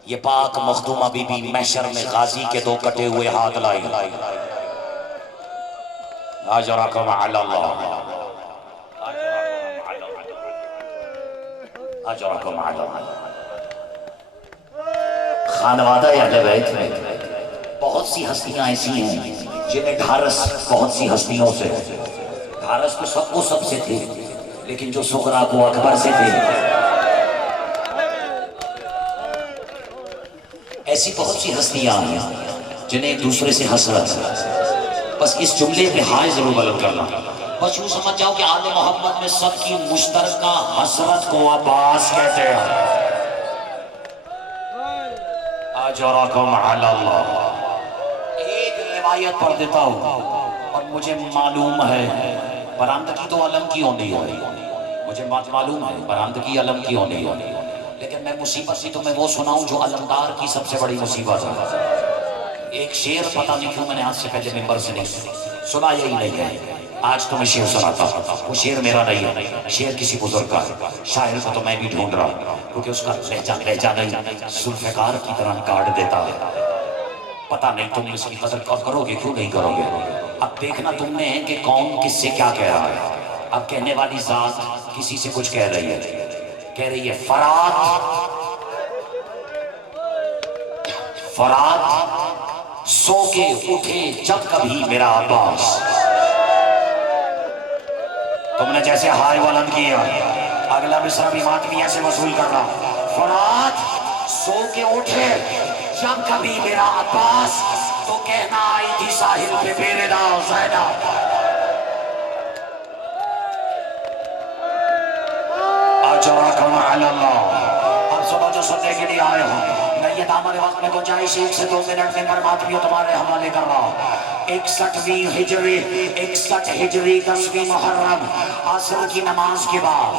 یہ پاک مخدومہ بی بی محشر میں غازی کے دو کٹے ہوئے ہاتھ لائی. اجرکم علی اللہ. اجرکم علی اللہ. خانوادہ اہل بیت میں بہت سی ہستیاں ایسی ہیں جنہیں ڈھارس بہت سی ہستیوں سے، ڈھارس کو سب کو سب سے تھے لیکن جو سغرا کو اکبر سے تھے. ایسی بہت سی ہستیاں ہیں جنہیں ایک دوسرے سے حسرت. بس اس جملے پہ ہائے ضرور بلند کرنا. بس یوں سمجھ جاؤ کہ آل محمد میں سب کی مشترکہ حسرت کو عباس کہتے ہیں. اجرکم علی اللہ. ایک روایت پڑھ دیتا ہوں اور مجھے معلوم ہے برآمدگی تو علم کی ہونی ہے، مجھے معلوم ہے برآمدگی علم کی ہونی ہے، لیکن میں مصیبت بھی تمہیں وہ سناؤں جو علمدار کی سب سے بڑی مصیبت ہے. ایک شعر پتہ نہیں کیوں میں نے آج سے پہلے ممبر سے نہیں سنا، یہی نہیں ہے. آج تو میں شعر سناتا ہوں. وہ شعر میرا نہیں ہے، شعر کسی بزرگ کا ہے. شاعر کو تو میں بھی ڈھونڈ رہا ہوں کیونکہ اس کا لہجہ نہیں ذوالفقار کی طرح کاٹ دیتا ہے. پتہ نہیں تم اس کی قدر کرو گے کیوں نہیں کرو گے. اب دیکھنا تم نے کہ کون کس سے کیا کہہ رہا ہے. اب کہنے والی ذات کسی سے کچھ کہہ رہی ہے، کہہ رہی ہے فرات سو کے اٹھے جب کبھی میرا عباس. تم نے جیسے ہائے بلند کیا، اگلا مصرع بھی ماتمیہ سے وصول کرنا. فرات سو کے اٹھے جب کبھی میرا عباس، تو کہنا آئی تھی ساحل پہ بیردا زینب. اجرکم علی اللہ. اب صبح جو سننے کے لیے آئے ہو میں یہ دامن وقت میں گنجائش 1 سے 2 منٹ میں مرماتمیوں تمہارے حوالے کر رہا ہوں. 61 ہجری 10ویں محرم عصر کی نماز کے بعد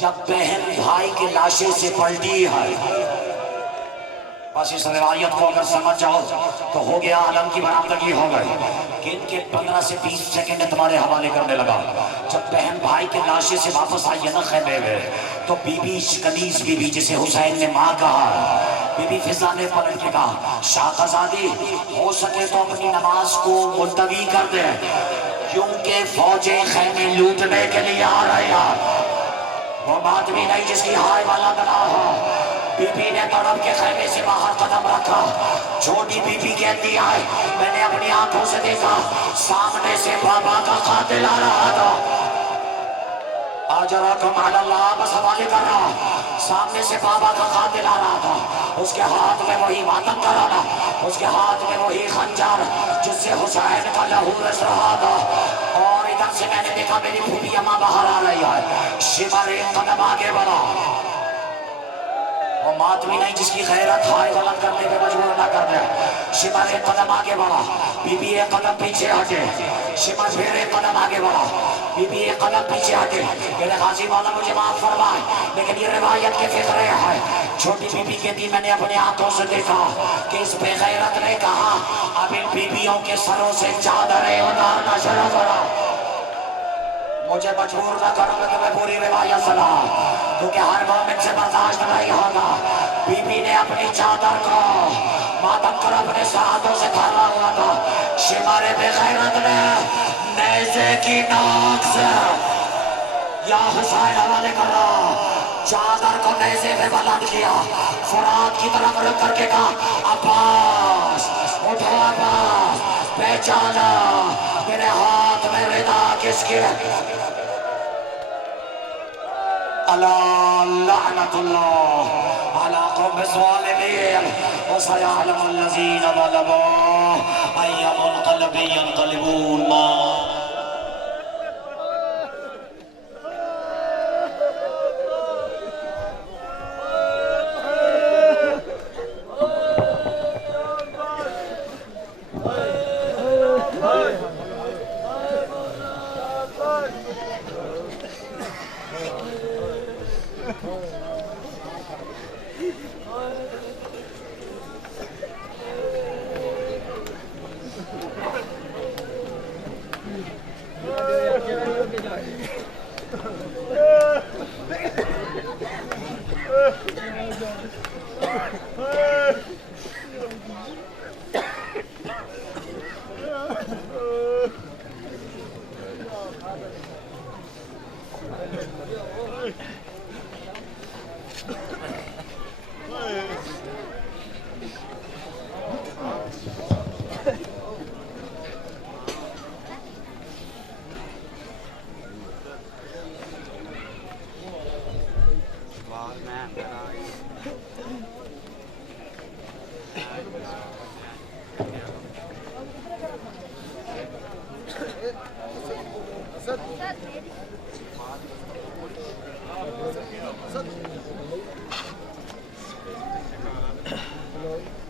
جب بہن بھائی کے لاشے سے پلٹی ہے، بس اس روایت کو اگر سمجھ جاؤ تو ہو گیا عالم کی برآمدگی ہو گئی. گن کے 15 سے 20 سیکنڈ تمہارے حوالے کرنے لگا. جب بہن بھائی کے لاشے سے واپس آئی ہے نا خیمے میں، تو be be Kaneez be be جسے حسین نے ماں کہا، بی بی فضا نے پلٹ کے کہا شاہزادی ہو سکے تو اپنی نماز کو ملتوی کر دے کیونکہ فوجیں خیمے لوٹنے کے لیے آ رہی ہیں. وہ بات بھی نہیں جس کی ہائے والا بنا ہو. بی بی نے تڑپ کے خیمے سے باہر قدم رکھا. چھوٹی بی بی کہتی ہے میں نے اپنی آنکھوں سے دیکھا سامنے سے بابا کا قاتل آ رہا تھا. اجرکم علی اللہ. بس حوالے کر رہا، سامنے سے بابا کا قاتل آ رہا تھا. اس کے ہاتھ میں وہی ماتم کرانا، اس کے ہاتھ میں وہی خنجر جس سے حسین کا لہو رس رہا تھا اور ادھر سے میں نے دیکھا میری پھوپھی اماں باہر آ رہی ہے شمر ایک قدم آگے بڑھا وہ ماتمی نہیں جس کی غیرت ہائے غلط کرنے پہ مجبور نہ کر دے شمر ایک قدم آگے بڑھا بی بی ایک قدم پیچھے ہٹے شمر پھر ایک قدم آگے بڑھا بی بی ایک قدم پیچھے ہٹے میرے غازی والا مجھے معاف فرمائے لیکن یہ روایت کے فقرے ہے چھوٹی بی بی کہتی میں نے اپنے آنکھوں سے دیکھا کہ اس بے غیرت نے کہا اب ان بیویوں کے سروں سے چادریں اتارنا شروع کرو مجھے مجبور نہ کرو میں تمہیں پوری روایت سنا کیونکہ ہر مومن سے برداشت نہیں ہوگا بی بی نے اپنی چادر کو ماتم کر اپنے ساتھوں سے کھانا ہوا تھا شمار بے غیرت نے نیزے کی ناک سے یا حسین حوالے کر رہا چادر کو نیزے پہ بلند کیا فرات کی طرف رکھ کر کے کہا عباس اٹھو عباس پہچانا میرے ہاتھ میں ردا کس کی ہے اللہ لعنت اللہ علی قوم الظالمین وسيعلم الذين ظلموا أي منقلب ينقلبون ما Hello.